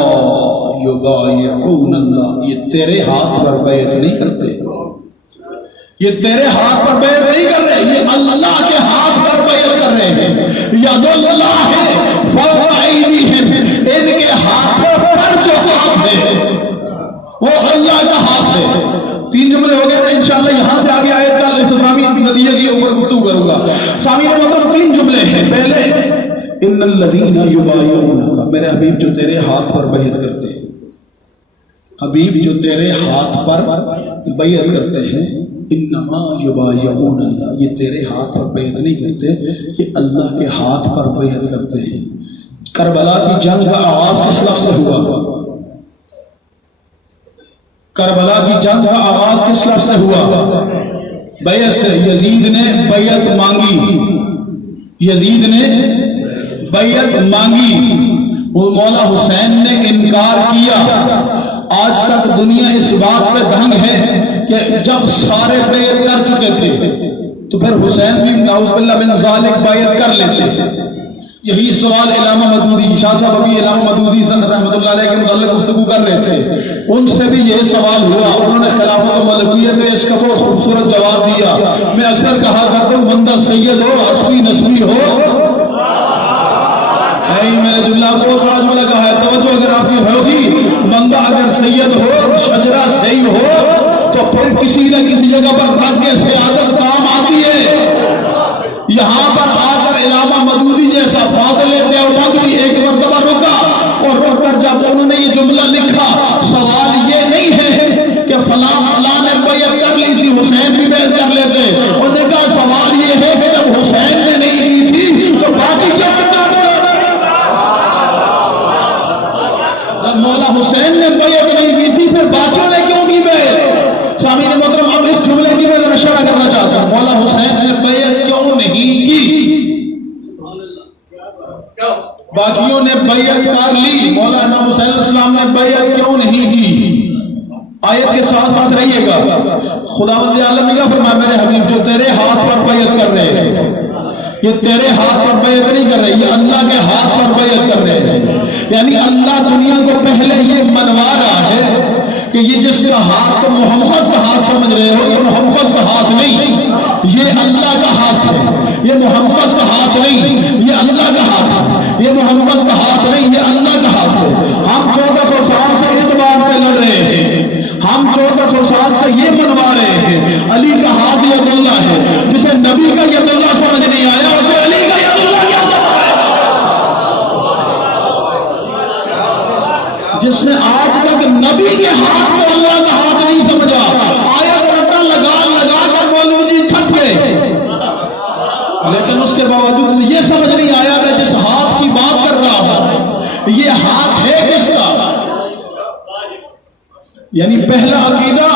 یبایعون اللہ، یہ تیرے ہاتھ پر بیعت نہیں کرتے، یہ تیرے ہاتھ پر بیعت نہیں کر رہے، یہ اللہ کے ہاتھ پر بیعت کر رہے ہیں۔ ید اللہ فوق ایدیہم، ان کے ہاتھوں پر جو ہاتھ ہے وہ اللہ کا ہاتھ ہے۔ تین جملے ہو گئے، انشاءاللہ یہاں سے آگے آیت کا استفہامی نتیجے کے اوپر گفتگو کروں گا۔ سامعین محترم، تین جملے ہیں۔ پہلے ان الذین یبایعونک، میرے حبیب جو تیرے ہاتھ پر بیعت کرتے ہیں، حبیب جو تیرے ہاتھ پر بیعت کرتے ہیں، انما یبایعون اللہ، یہ تیرے ہاتھ پر بیعت نہیں کرتے، یہ اللہ کے ہاتھ پر بیعت کرتے ہیں۔ کربلا کی جنگ کا آغاز کس لفظ سے ہوا؟ کربلا کی جنگ کا آغاز کس لفظ سے ہوا؟ بیعت سے۔ یزید نے بیعت مانگی، یزید نے بیعت مانگی، مولا حسین نے انکار کیا، آج تک دنیا اس بات پہ دھنگ ہے کہ جب سارے بیعت کر چکے تھے تو پھر حسین بھی نعوذ باللہ من ذالک بیعت کر لیتے. یہی سوال علامہ مدودی شاہ صاحب ابھی علامہ مدودی رحمۃ اللہ علیہ کے متعلق گفتگو کر رہے تھے. ان سے بھی یہ سوال ہوا, انہوں نے خلافت و ملکیت میں اس کا بہت خوبصورت جواب دیا. میں اکثر کہا کرتا ہوں بندہ سید ہو, حسبی نسبی ہو. میں نے جملہ بہت بڑا جملہ کہا ہے, توجہ اگر آپ کی ہوگی. بندہ اگر سید ہو, شجرہ صحیح ہو, تو پھر کسی نہ کسی جگہ پر رنگ کے سیادت کام آتی ہے. یہاں پر آ کر علامہ مدودی جیسا فاضل دیوبند بھی ایک مرتبہ رکا, اور رک کر جب انہوں نے یہ جملہ لکھا, سوال یہ نہیں ہے کہ فلاں فلاں نے بیعت کر لی تھی, حسین بھی بیعت کر لیتے. انہوں نے کہا سوال یہ ہے کہ جب حسین نے نہیں کی تھی تو باقی کیا کرتے. جب مولا حسین نے بیعت نہیں کی تھی پھر باقیوں نے کیوں کی بیعت. سامعین محترم, اب اس جملے کی میں شرح کرنا چاہتا ہوں. مولا حسین نے بیعت کیوں نہیں کی؟ باقیوں نے بیعت کر لی, مولا امام حسین علیہ السلام نے بیعت کیوں نہیں کی؟ آیت کے ساتھ ساتھ رہیے گا. خداوند عالم نے کیا فرمایا, میرے حبیب جو تیرے ہاتھ پر بیعت کر رہے ہیں, یہ تیرے ہاتھ پر بیعت نہیں کر رہے, یہ اللہ کے ہاتھ پر بیعت کر رہے ہیں. یعنی اللہ دنیا کو پہلے یہ منوا رہا ہے کہ یہ جس کا ہاتھ تو محمد کا ہاتھ سمجھ رہے ہو, یہ محمد کا ہاتھ نہیں, یہ اللہ کا ہاتھ ہے. یہ محمد کا ہاتھ نہیں, یہ اللہ کا ہاتھ ہے. یہ محمد کا ہاتھ نہیں, یہ اللہ کا ہاتھ ہے. ہم 1400 سال سے اعتبار پہ لڑ رہے ہیں, ہم 1400 سال سے یہ منوا رہے ہیں علی کا ہاتھ ید اللہ ہے. جسے نبی کا ید اللہ سمجھ نہیں آیا اسے علی کا ید اللہ کیا سمجھ آیا. جس نے آج تک نبی کے ہاتھ کو اللہ کا ہاتھ نہیں سمجھا, آیت رٹا لگا لگا کر مولوی تھک گئے, لیکن اس کے باوجود یہ سمجھ نہیں آیا میں جس ہاتھ کی بات کر رہا ہوں یہ ہاتھ ہے کس کا. یعنی پہلا عقیدہ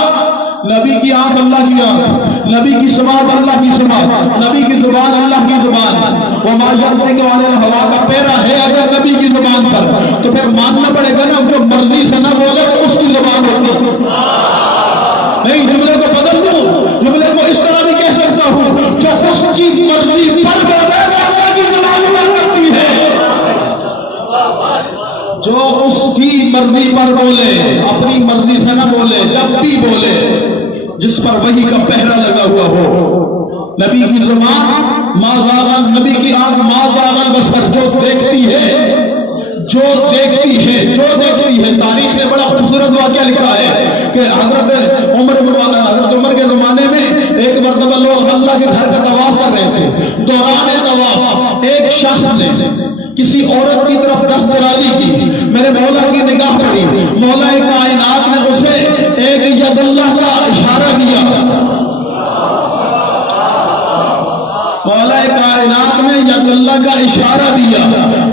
نبی کی آنکھ اللہ کی آنکھ, نبی کی سماعت اللہ کی سماعت, نبی کی زبان اللہ کی زبان. وما ينطق عن الهوى کا پیرا ہے اگر نبی کی زبان پر, تو پھر ماننا پڑے گا نا جو مرضی سے نہ بولے تو اس کی زبان ہوتی نہیں. جملے کو بدل دوں, جملے کو اس طرح بھی کہہ سکتا ہوں جو اس کی مرضی پر بولے وہ اللہ کی زبان ہوا کرتی ہے. جو اس کی مرضی پر بولے, اپنی مرضی سے نہ بولے, جب بھی بولے جس پر وحی کا پہرا لگا ہوا ہو. نبی کی زبان مازاغل, نبی کی آنکھ مازاغل بصر, جو دیکھتی ہے جو دیکھتی ہے جو دیکھتی ہے. تاریخ نے بڑا خوبصورت واقعہ لکھا ہے کہ حضرت عمر کے زمانے میں ایک مرتبہ لوگ اللہ کے گھر کا طواف کر رہے تھے. دوران طواف ایک شخص نے کسی عورت کی طرف دست درازی کی, میرے مولا کی نگاہ پڑی, مولا کائنات نے اسے ایک ید اللہ کا اشارہ دیا. مولا کائنات نے ید اللہ کا اشارہ دیا.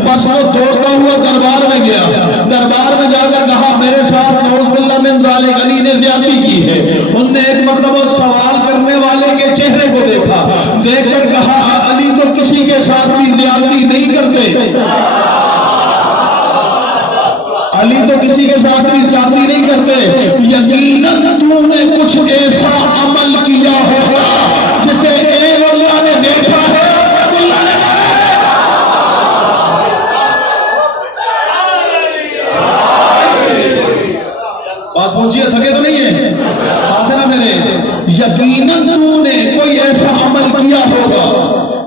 بس وہ دوڑتا ہوا دربار میں گیا, دربار میں جا کر کہا میرے ساتھ نعوذ باللہ من ذالک علی نے زیادتی کی ہے. ان نے ایک مرتبہ سوال کرنے والے کے چہرے کو دیکھا, دیکھ کر کہا علی تو کسی کے ساتھ بھی زیادتی نہیں کرتے, علی تو کسی کے ساتھ بھی زیادتی نہیں کرتے. یقیناً تو نے کچھ ایسا عمل کیا ہوگا جسے ایک اللہ نے دیکھا ہے اور اللہ نے کرا ہے. بات پہنچی ہے, تھکے تو نہیں ہے ساتھ نا میرے. یقیناً تو نے کوئی ایسا عمل کیا ہوگا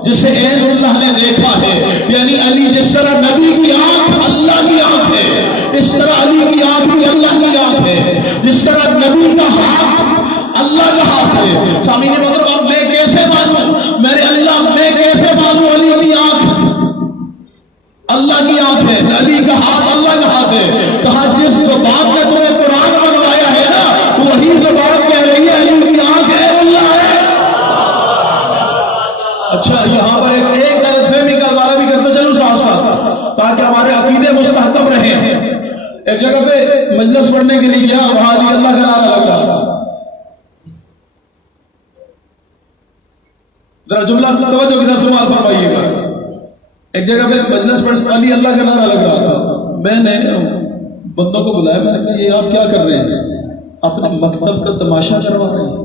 جسے عین اللہ نے دیکھا ہے. یعنی علی جس طرح نبی کی آنکھ اللہ کی آنکھ ہے, اس طرح علی کی آنکھ بھی اللہ کی آنکھ ہے. جس طرح نبی کا ہاتھ اللہ کا ہاتھ ہے. سامعین محترم, اب میں کیسے مانوں میرے اللہ, میں کیسے مانوں علی کی آنکھ اللہ کی آنکھ ہے, علی کا ہاتھ اللہ کا ہاتھ ہے. کہا جس زبان نے تمہیں قرآن بنوایا ہے نا وہی زبان کہہ رہی ہے علی کی آنکھ ہے اللہ ہے. اچھا, یہاں پر ایک غلط فہمی کا ازالہ بھی کرتے چلو ساتھ ساتھ تاکہ ہمارے عقیدے مستحکم رہیں. ایک جگہ پہ مجلس پڑھنے کے لیے گیا, وہاں علی اللہ کا نعرہ لگ رہا تھا. ذرا جملہ توجہ کے ساتھ سماعت فرمائیے گا. ایک جگہ پہ مجلس پڑھ علی اللہ کا نعرہ لگ رہا تھا. میں نے بندوں کو بلایا، میں نے کہا یہ آپ کیا کر رہے ہیں؟ اپنے مکتب کا تماشا کروا رہے ہیں،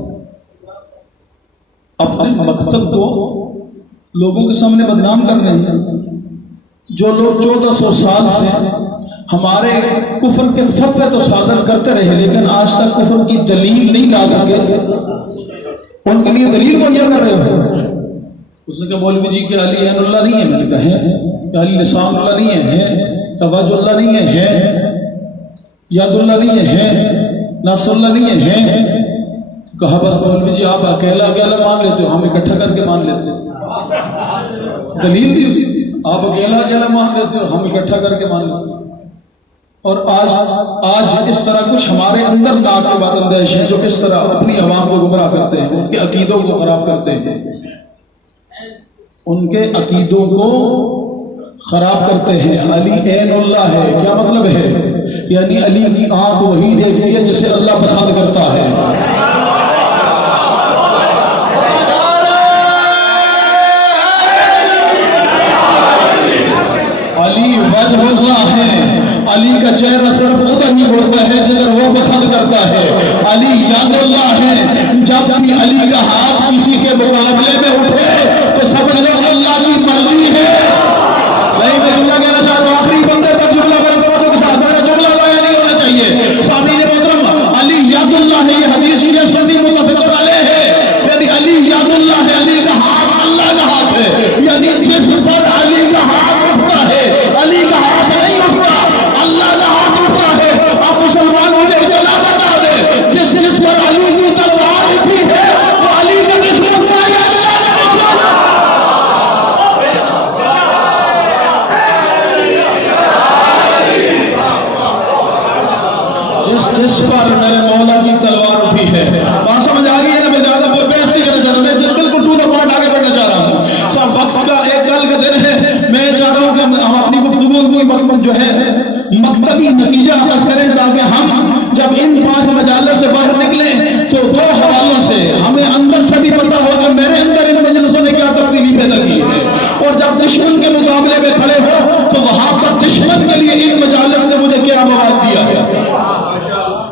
اپنے مکتب کو لوگوں کے سامنے بدنام کر رہے ہیں۔ جو لوگ 1400 سال سے ہمارے کفر کے فتوے تو صادر کرتے رہے لیکن آج تک کفر کی دلیل نہیں لا سکے، ان کے لیے دلیل مہیا کر رہے ہو۔ اس نے کہا مولوی جی کہ علی عین اللہ نہیں ہے، میں نے کہا ہے، کہ علی لسان اللہ نہیں ہے، توجہ اللہ نہیں ہے، یاد اللہ نہیں ہے، ناصر اللہ نہیں ہے۔ کہا بس مولوی جی آپ اکیلا اکیلا مان لیتے ہو، ہم اکٹھا کر کے مان لیتے ہیں۔ دلیل دی اسی، آپ اکیلا اکیلا مان لیتے ہو، ہم اکٹھا کر کے مان لیتے ہیں۔ اور آج اس طرح کچھ ہمارے اندر ناقابل اندیش ہیں جو اس طرح اپنی عوام کو گمراہ کرتے ہیں، ان کے عقیدوں کو خراب کرتے ہیں، ان کے عقیدوں کو خراب کرتے ہیں۔ علی عین اللہ ہے، کیا مطلب ہے؟ یعنی علی کی آنکھ وہی دیکھتی ہے جسے اللہ پسند کرتا ہے۔ علی وجہ اللہ ہے، علی کا چہرہ صرف ادھر ہی ہوتا ہے جدھر وہ پسند کرتا ہے۔ علی یاد اللہ ہے، جب بھی علی کا ہاتھ کسی کے مقابلے میں اٹھے تو سمجھ لو اللہ کی مرضی ہے۔ نہیں میں جملہ کہنا چاہتا ہوں، آخری بندے پر جملہ میرے توجہ کے ساتھ، میرا جملہ ضائع نہیں ہونا چاہیے۔ سامعین محترم، علی یاد اللہ ہے، یہ حدیث شریف سنی متفق علیہ ہے، یعنی علی یاد اللہ ہے، علی کا ہاتھ اللہ کا ہاتھ ہے، یعنی جس پر علی کا ہاتھ اٹھتا ہے، علی کا ہاتھ نہیں اٹھتا، اللہ کا ہاتھ اٹھتا ہے۔ اب مسلمان مجھے اطلاع بتا دے، جس پر علی کی تلوار اٹھی ہے وہ علی کا دشمن تھا یا اللہ کا دشمن؟ جس پر میرے مولا کی تلوار اٹھی ہے، بات سمجھ آ گئی ہے نا؟ میں زیادہ بحث نہیں کرنا چاہ رہا، میں بالکل ٹو دا پوائنٹ آگے بڑھنا چاہ رہا ہوں۔ سب وقت کا ایک کل کا دن ہے، میں چاہ رہا ہوں کہ ہم اپنی گفتگو کو جو ہے مکتبی نتیجہ حاصل کریں تاکہ ہم جب ان 5 مجالس سے باہر نکلیں تو 2 حوالوں سے ہمیں اندر سے بھی پتا ہو کہ میرے اندر ان مجلسوں نے کیا تبدیلی پیدا کی ہے، اور جب دشمن کے مقابلے میں کھڑے ہو تو وہاں پر دشمن کے لیے ان مجالس نے مجھے کیا مواد دیا ہے،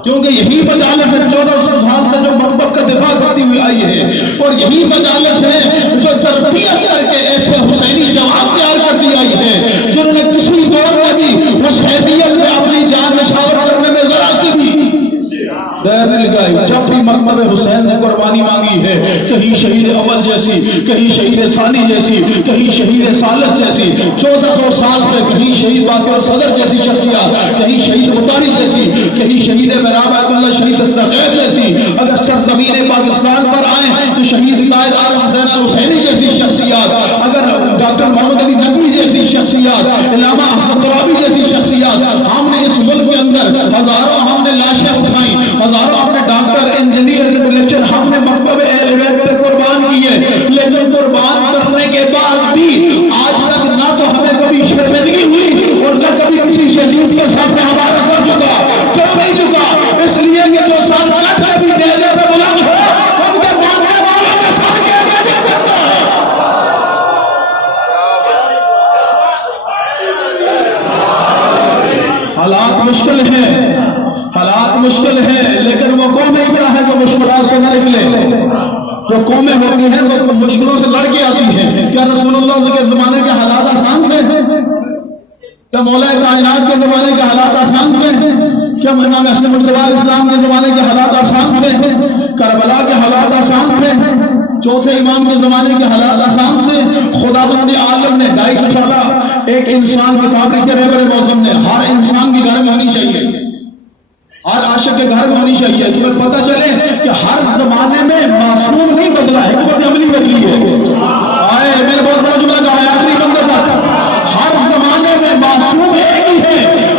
کیونکہ یہی مجالس ہے 1400 سال سے جو مکتب کا دفاع کرتی ہوئی آئی ہے، اور یہی مجالس ہے جو تربیت کر کے ایسے حسینی جماعت تیار کرتی آئی ہے جنہوں نے کسی دور میں بھی حسینیت میں اپنی جان نشاور کرنے میں ذرا سی بھی دیر نہیں لگائی۔ جب بھی مکتب حسین نے قربانی مانگی ہے، کہیں شہید اول جیسی، کہیں شہید ثانی جیسی، کہیں شہید ثالث جیسی، 1400 سال سے کہیں شہید باقر صدر جیسی شخصیات، کہیں شہید مطاری جیسی، کہیں شہید میراب عبد اللہ شہید استغیث جیسی، اگر سرزمین پاکستان پر آئیں تو شہید قائد عالم حسین الحسینی جیسی شخصیات، اگر ڈاکٹر محمد علی نقوی جیسی شخصیات، علامہ حسن ترابی جیسی شخصیات، ہم نے اس ملک کے اندر ہزاروں ہم نے لاشیں اٹھائیں، ہزاروں اپنے ڈاکٹر انجینئر لیکچر ہم نے مکتب اہل بیت پہ قربان کیے، لیکن قربان کرنے کے بعد بھی آج تک نہ تو ہمیں کبھی شرمندگی ہوئی اور نہ کبھی کسی یزید کے سامنے ہمارا سر جھکا۔ کیوں نہیں جھکا؟ اس لیے کہ جو سر کٹ کے بھی نیزے پہ بلند ہو ان کے ماننے والوں کا سر کیسے جھک سکتا ہے؟ حالات مشکل ہیں، حالات مشکل ہیں، لیکن وہ قومیں کیا ہے جو مشکلات سے نہ نکلے؟ جو قومیں ہوتی ہیں وہ مشکلوں سے لڑ کے آتی ہیں۔ کیا رسول اللہ کے زمانے کے حالات آسان تھے؟ کیا مولا کائنات کے زمانے کے حالات آسان تھے؟ کیا امام حسن مجتبی اسلام کے زمانے کے حالات آسان تھے؟ کربلا کے حالات آسان تھے؟ چوتھے امام کے زمانے کے حالات آسان تھے؟ خداوند عالم نے 250 سالہ ایک انسان کتاب لکھی رہبر معظم نے، ہر انسان کی گھر میں ہونی چاہیے، ہر عاشق کے گھر میں ہونی چاہیے، تمہیں پتہ چلے کہ ہر زمانے میں معصوم نہیں بدلا، حکمت عملی بدلی ہے۔ آئے میں نے بہت بڑا جملہ کہا ہے آخری بندے تک، ہر زمانے میں معصوم ایک ہی ہے،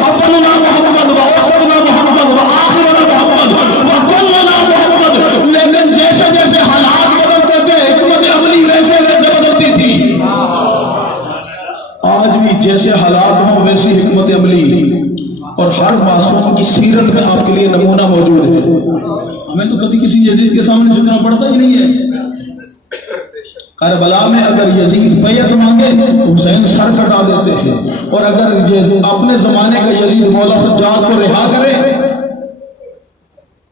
اولنا محمد و اوسطنا محمد و آخرنا محمد و کلنا محمد، لیکن جیسے جیسے حالات بدلتے تھے حکمت عملی ویسے ویسے بدلتی تھی۔ آج بھی جیسے حالات ہوں ویسی حکمت عملی، اور ہر معصوم کی سیرت میں آپ کے لیے نمونہ موجود ہے۔ ہمیں تو کبھی کسی جدید کے سامنے جھکنا پڑتا ہی نہیں ہے، کربلا میں اگر یزید بیعت مانگے تو حسین سر کٹا دیتے ہیں، اور اگر اپنے زمانے کا یزید مولا سجاد کو رہا کرے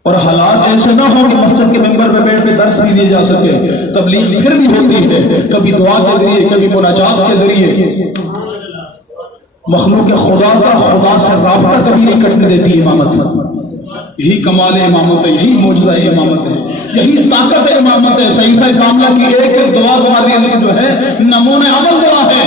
اور حالات ایسے نہ ہو کہ مسجد کے ممبر پہ بیٹھ کے درس بھی دیے جا سکے، تبلیغ پھر بھی ہوتی ہے، کبھی دعا کے ذریعے، کبھی مناجات کے ذریعے۔ مخلوق خدا کا خدا سے رابطہ کبھی نہیں کٹنے دیتی امامت۔ یہی کمال امامت ہے، یہی معجزہ امامت ہے، یہی طاقت امامت ہے۔ صحیفہ کاملہ کی ایک ایک دعا تمہارے لیے جو ہے نمونہ عمل دعا ہے۔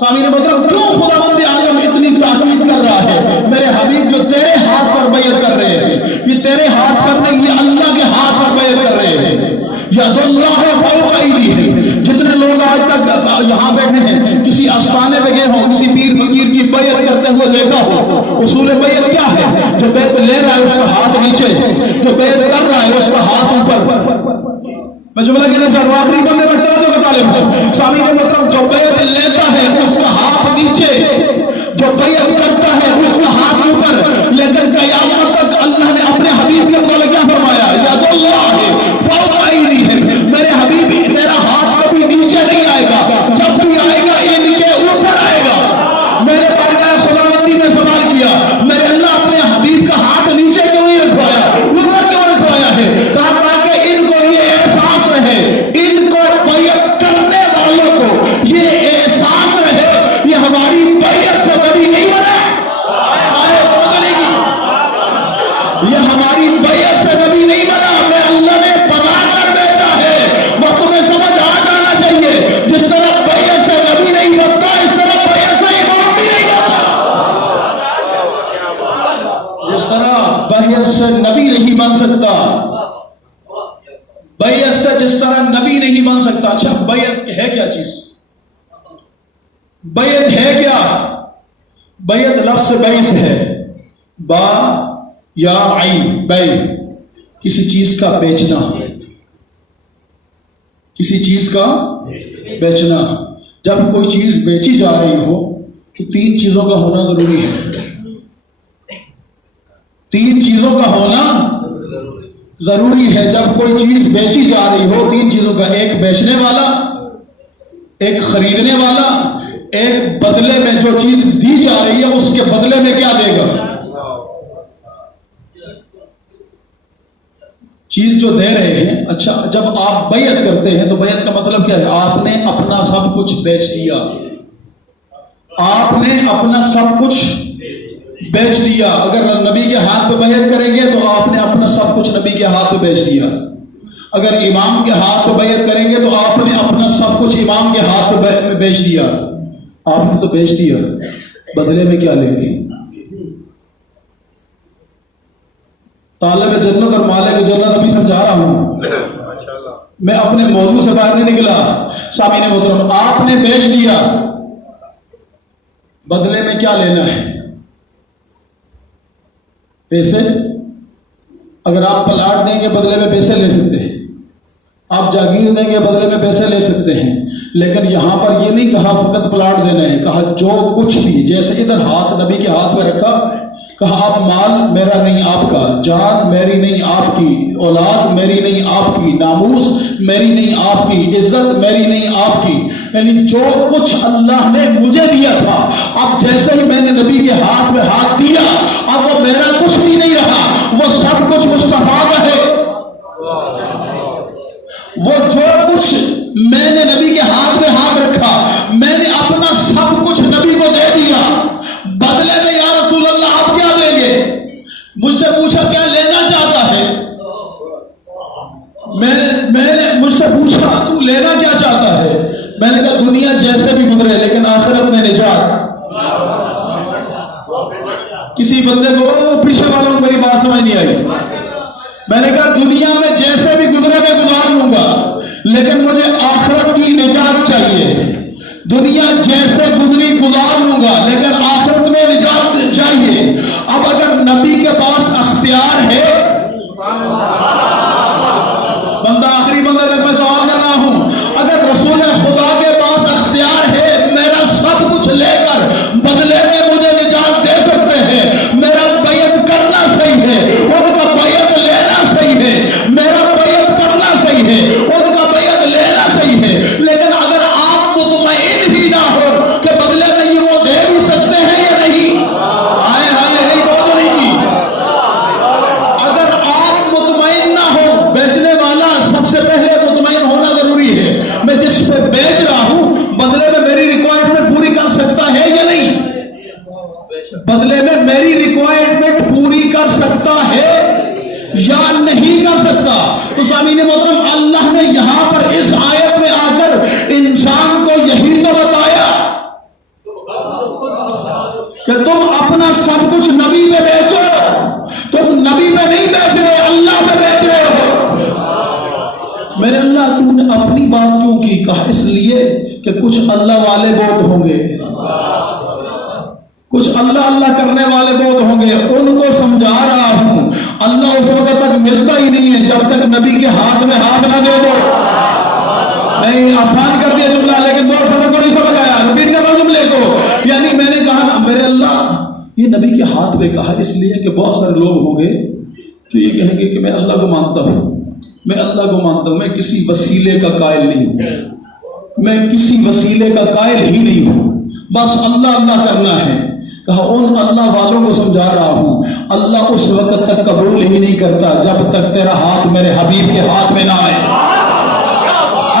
سامعین محترم، کیوں خداوند عالم اتنی تاکید کر رہا ہے؟ میرے حبیب جو تیرے ہاتھ پر بیعت کر رہے ہیں، یہ تیرے ہاتھ پر نہیں، یہ اللہ کے ہاتھ پر بیعت کر رہے ہیں۔ ید اللہ فوق ایدیہم۔ جتنے لوگ آج تک یہاں بیٹھے ہیں، کسی آستانے پہ گئے ہوں، کسی پیر فقیر کی بیعت کرتے ہوئے دیکھا ہو، اصول بیعت کیا ہے؟ جو بیعت لے رہا ہے اس کا ہاتھ نیچے، جو بیعت کر رہا ہے اس کا ہاتھ اوپر۔ میں جملہ کہنے سے آخری بندے میں توجہ کا طالب ہوں۔ سامعین محترم، جو بیعت لیتا ہے اس کا ہاتھ نیچے، جو بیعت کرتا ہے اس کا ہاتھ اوپر۔ لیکن قیامت تک اللہ نے اپنے حبیب کے متعلق کیا فرمایا؟ ید اللہ فوق ایدیہم۔ میرے حبیب تیرا ہاتھ کبھی نیچے نہیں آئے گا، جب بھی آئے گا ان کے اوپر آئے گا۔ میرے بارگاہ خداوندی میں سوال کیا، میرے اللہ اپنے حبیب کا ہاتھ نیچے کیوں نہیں رکھوایا، اوپر کیوں رکھوایا ہے؟ کہا تاکہ ان کو یہ احساس رہے، ان کو بیعت کرنے والوں کو یہ احساس رہے، یہ ہماری بیعت سے کبھی نہیں بنا، یہ ہماری بیعت سے کبھی نہیں بنا، میں اللہ نے بنا کر بھیجا ہے۔ وقت میں سمجھ آ جانا چاہیے، جس طرح بیعت سے نبی نہیں بنتا اس طرح بیعت سے امام بھی نہیں بنتا، جس طرح بیعت سے نبی نہیں بن سکتا، بیعت سے جس طرح نبی نہیں بن سکتا۔ اچھا، بیعت ہے کیا چیز؟ بیعت ہے کیا؟ بیعت لفظ بیع سے ہے، با یا عین، بیع، کسی چیز کا بیچنا، کسی چیز کا بیچنا۔ جب کوئی چیز بیچی جا رہی ہو تو تین چیزوں کا ہونا ضروری ہے، تین چیزوں کا ہونا ضروری ہے۔ جب کوئی چیز بیچی جا رہی ہو تین چیزوں کا، ایک بیچنے والا، ایک خریدنے والا، ایک بدلے میں جو چیز دی جا رہی ہے اس کے بدلے میں کیا دے گا، چیز جو دے رہے ہیں۔ اچھا، جب آپ بیعت کرتے ہیں تو بیعت کا مطلب کیا ہے؟ آپ نے اپنا سب کچھ بیچ دیا، آپ نے اپنا سب کچھ بیچ دیا۔ اگر نبی کے ہاتھ پہ بیعت کریں گے تو آپ نے اپنا سب کچھ نبی کے ہاتھ پہ بیچ دیا۔ اگر امام کے ہاتھ پہ بیعت کریں گے تو آپ نے اپنا سب کچھ امام کے ہاتھ پہ بیچ دیا۔ آپ نے تو بیچ دیا، بدلے میں کیا لیں گے؟ طالب جنت اور مالک جنت ابھی سمجھا رہا ہوں، میں اپنے موضوع سے باہر نہیں نکلا۔ سامعین محترم، آپ نے بیچ دیا، بدلے میں کیا لینا ہے؟ پیسے۔ اگر آپ پلاٹ دیں گے بدلے میں پیسے لے سکتے ہیں، آپ جاگیر دیں گے بدلے میں پیسے لے سکتے ہیں، لیکن یہاں پر یہ نہیں کہا فقط پلاٹ دینا ہے، کہا جو کچھ بھی، جیسے ادھر ہاتھ نبی کے ہاتھ میں رکھا، کہا آپ مال میرا نہیں آپ کا، جان میری نہیں آپ کی، اولاد میری نہیں آپ کی، ناموس میری نہیں آپ کی، عزت میری نہیں آپ کی، یعنی جو کچھ اللہ نے مجھے دیا تھا، اب جیسے ہی میں نے نبی کے ہاتھ میں ہاتھ دیا، اب وہ میرا کچھ بھی نہیں رہا، وہ سب کچھ مصطفیٰ کا ہے۔ وہ جو کچھ میں نے نبی کے ہاتھ میں ہاتھ رکھا، میں نے اپنا سب کچھ نبی کو دے دیا، بدلے میں یا رسول اللہ آپ کیا دیں گے؟ مجھ سے پوچھا کیا لینا چاہتا ہے، میں نے مجھ سے پوچھا تو لینا کیا چاہتا ہے، میں نے کہا دنیا جیسے بھی گزرے لیکن آخرت میں نجات۔ کسی بندے کو پیچھے والوں کو میری بات سمجھ نہیں آئی، میں نے کہا دنیا میں جیسے بھی گزرے میں گزار لوں گا لیکن مجھے آخرت کی نجات چاہیے، دنیا جیسے گزری گزار لوں گا لیکن آخرت میں نجات چاہیے۔ اب اگر نبی کے پاس اختیار ہے، بندہ آخری بندے تک میں سوال کر رہا ہوں، اگر رسول خدا کے پاس اختیار ہے میرا سب کچھ لے کر بدلے میں مجھے نجات دے سکتے ہیں، میرا بیعت کرنا صحیح ہے، ان کا بیعت لینا صحیح ہے، میرا سکتا ہے یا نہیں کر سکتا؟ تو سامعین محترم، اللہ نے یہاں پر اس آیت میں آ کر انسان کو یہی تو بتایا کہ تم اپنا سب کچھ نبی پہ بیچو. تم نبی پہ نہیں بیچ رہے، اللہ پہ بیچ رہے ہو. میرے اللہ تو نے اپنی بات کیوں کی؟ کہا اس لیے کہ کچھ اللہ والے بہت ہوں گے، کچھ اللہ اللہ کرنے والے بہت ہوں گے، ان کو سمجھا رہا ہوں. اللہ اس وقت تک ملتا ہی نہیں ہے جب تک نبی کے ہاتھ میں ہاتھ نہ دے دو. نہیں، آسان کر دیا جملہ، لیکن بہت سارے کو نہیں سمجھ آیا. رپیٹ کر رہا ہوں جملے کو. یعنی میں نے کہا میرے اللہ یہ نبی کے ہاتھ میں کہا اس لیے کہ بہت سارے لوگ ہوں گے تو یہ کہیں گے کہ میں اللہ کو مانتا ہوں، میں اللہ کو مانتا ہوں، میں کسی وسیلے کا قائل نہیں ہوں، میں کسی وسیلے کا قائل ہی نہیں ہوں، بس اللہ اللہ کرنا ہے. کہا ان اللہ والوں کو سمجھا رہا ہوں اللہ اس وقت تک قبول ہی نہیں کرتا جب تک تیرا ہاتھ میرے حبیب کے ہاتھ میں نہ آئے.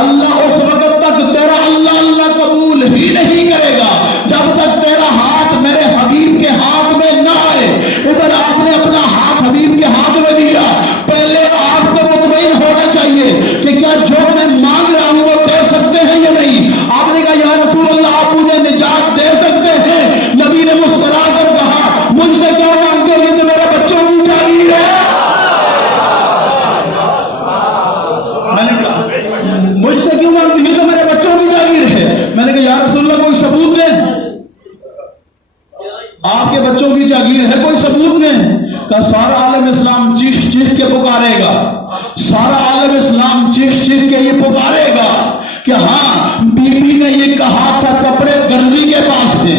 اللہ اس وقت تک تیرا اللہ اللہ قبول ہی نہیں کرے گا جب تک تیرا ہاتھ میرے حبیب کے ہاتھ میں نہ آئے. ادھر آپ نے اپنا ہاتھ حبیب کے ہاتھ میں دیا. پہلے آپ کو مطمئن ہونا چاہیے کہ کیا جو میں مانگ رہا ہوں وہ دے سکتے ہیں یا نہیں. آپ نے کہا یا رسول اللہ آپ مجھے نجات دے سکتے ہیں. نبی نے مسکرا کر کہا مجھ سے کیا مانگتے ہو؟ یہ تو میرے بچوں کی جاگیر ہے. میں نے کہا مجھ سے کیوں مانگتے؟ یہ تو میرے بچوں کی جاگیر ہے. میں نے کہا یا رسول اللہ کوئی ثبوت دیں، آپ کے بچوں کی جاگیر ہے، کوئی ثبوت دیں. کہ سارا عالم اسلام چیخ چیخ کے پکارے گا، سارا عالم اسلام چیخ چیخ کے یہ پکارے گا کہ ہاں بی بی نے یہ کہا تھا کپڑے درزی کے پاس تھے.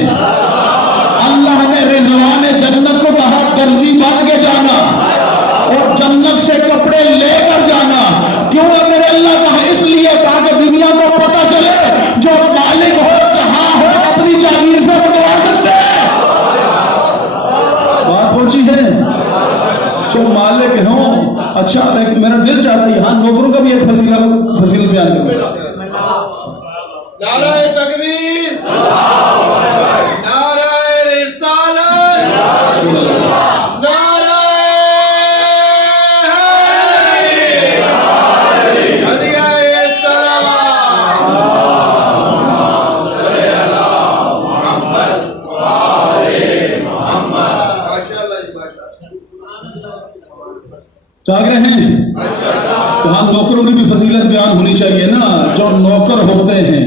اللہ نے رضوان جنت کو کہا درزی بن کے جانا اور جنت سے کپڑے لے کر جانا. کیوں ہے میرے اللہ کہا؟ اس لیے تاکہ دنیا کو پتا چلے جو مالک ہو جہاں ہو اپنی جاگیر سے بتوا سکتے ہیں. بات پہنچی ہے؟ جو مالک ہوں. اچھا میرا دل چاہتا ہے یہاں نوکروں کا بھی ایک فضیلت بیان کروں. نعرہ تکبیر، نعرہ رسالت، نعرہ ہدیہ السلام. صلی اللہ محمد ماشاءاللہ جی ماشاءاللہ. جاگ رہے ہیں؟ وہاں نوکروں کی بھی فضیلت بیان ہونی چاہیے نا. جو نوکر ہوتے ہیں،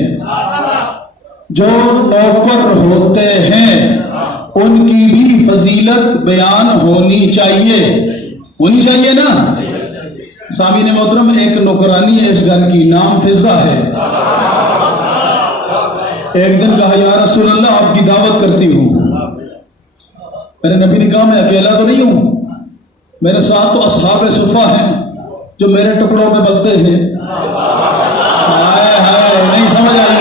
جو نوکر ہوتے ہیں ان کی بھی فضیلت بیان ہونی چاہیے، ہونی چاہیے نا. سامعین محترم ایک نوکرانی ہے اس گھر کی، نام فضہ ہے. ایک دن کہا یا رسول اللہ آپ کی دعوت کرتی ہوں. میرے نبی نے کہا میں اکیلا تو نہیں ہوں، میرے ساتھ تو اصحاب صفہ ہیں جو میرے ٹکڑوں پہ بلتے ہیں. ہائے ہائے نہیں سمجھ آئی.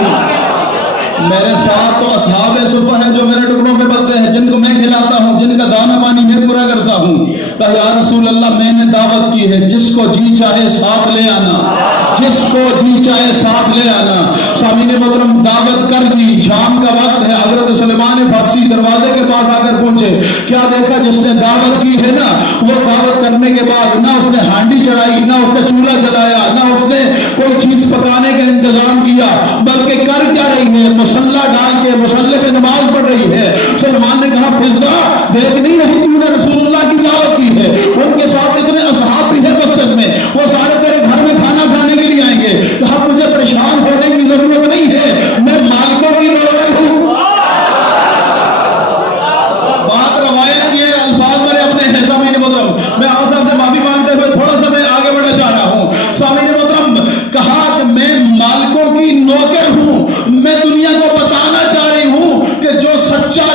میرے ساتھ تو اصحاب صفہ ہیں جو میرے ٹکڑوں پہ بلتے ہیں، جن کو میں کھلاتا ہوں، جن کا دانہ پانی میں پورا کرتا ہوں. کہا یا رسول اللہ میں نے دعوت کی ہے، جس کو جی چاہے ساتھ لے آنا، جس کو جی چاہے ساتھ لے آنا. سامعین محترم دعوت کر دی. شام کا وقت ہے. حضرت سلیمان فارسی دروازے کے پاس آ کر پہنچے. کیا دیکھا؟ جس نے دعوت کی ہے نا وہ دعوت کرنے کے بعد نہ اس نے ہانڈی چڑھائی، نہ اس نے چولہا جلایا، نہ اس نے کوئی چیز پکانے کا انتظام کیا، بلکہ کر کیا رہی ہے؟ مصلی ڈال کے مصلی پہ نماز پڑھ رہی ہے. سلمان نے کہا فضہ دیکھ نہیں رہی تو نے رسول اللہ کی دعوت کی ہے، ان کے ساتھ اتنے اصحاب بھی ہیں مسجد میں، وہ سارے تیرے گھر میں کھانا کھانے کے لیے آئیں گے. کہا مجھے پریشان ہونے کی ضرورت نہیں ہے، میں مالکوں کی نوکر ہوں. بات روایت کی ہے، الفاظ میرے اپنے ہیں. سامعین محترم میں آپ صاحب سے معافی مانگتے ہوئے تھوڑا سا میں آگے بڑھنا چاہ رہا ہوں. سامعین محترم کہا کہ میں مالکوں کی نوکر ہوں. میں دنیا کو بتانا چاہ رہی ہوں کہ جو سچا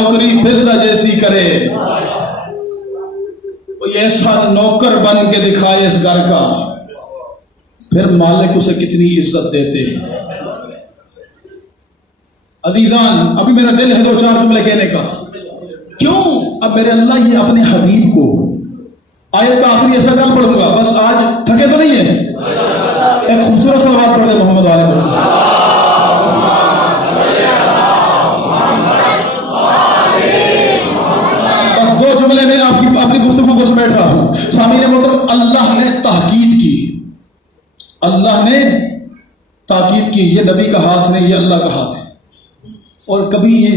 نوکری فرزہ جیسی کرے، کوئی ایسا نوکر بن کے دکھائے اس گھر کا، پھر مالک اسے کتنی عزت دیتے ہیں۔ عزیزان، ابھی میرا دل ہے 2-4 جملے کہنے کا۔ کیوں؟ اب میرے اللہ یہ اپنے حبیب کو آیت کا آخری ایسا گل پڑھوں گا، بس آج تھکے تو نہیں ہیں؟ ایک خوبصورت صلوات پڑھ دیں محمد علیہ وسلم۔ بس 2 جملے میں آپ کی اپنی گفتگو کو سمیٹ رہا ہوں۔ سامعین محترم، اللہ نے تاکید کی، اللہ نے تاکید کی، یہ نبی کا ہاتھ نہیں، یہ اللہ کا ہاتھ ہے۔ اور کبھی یہ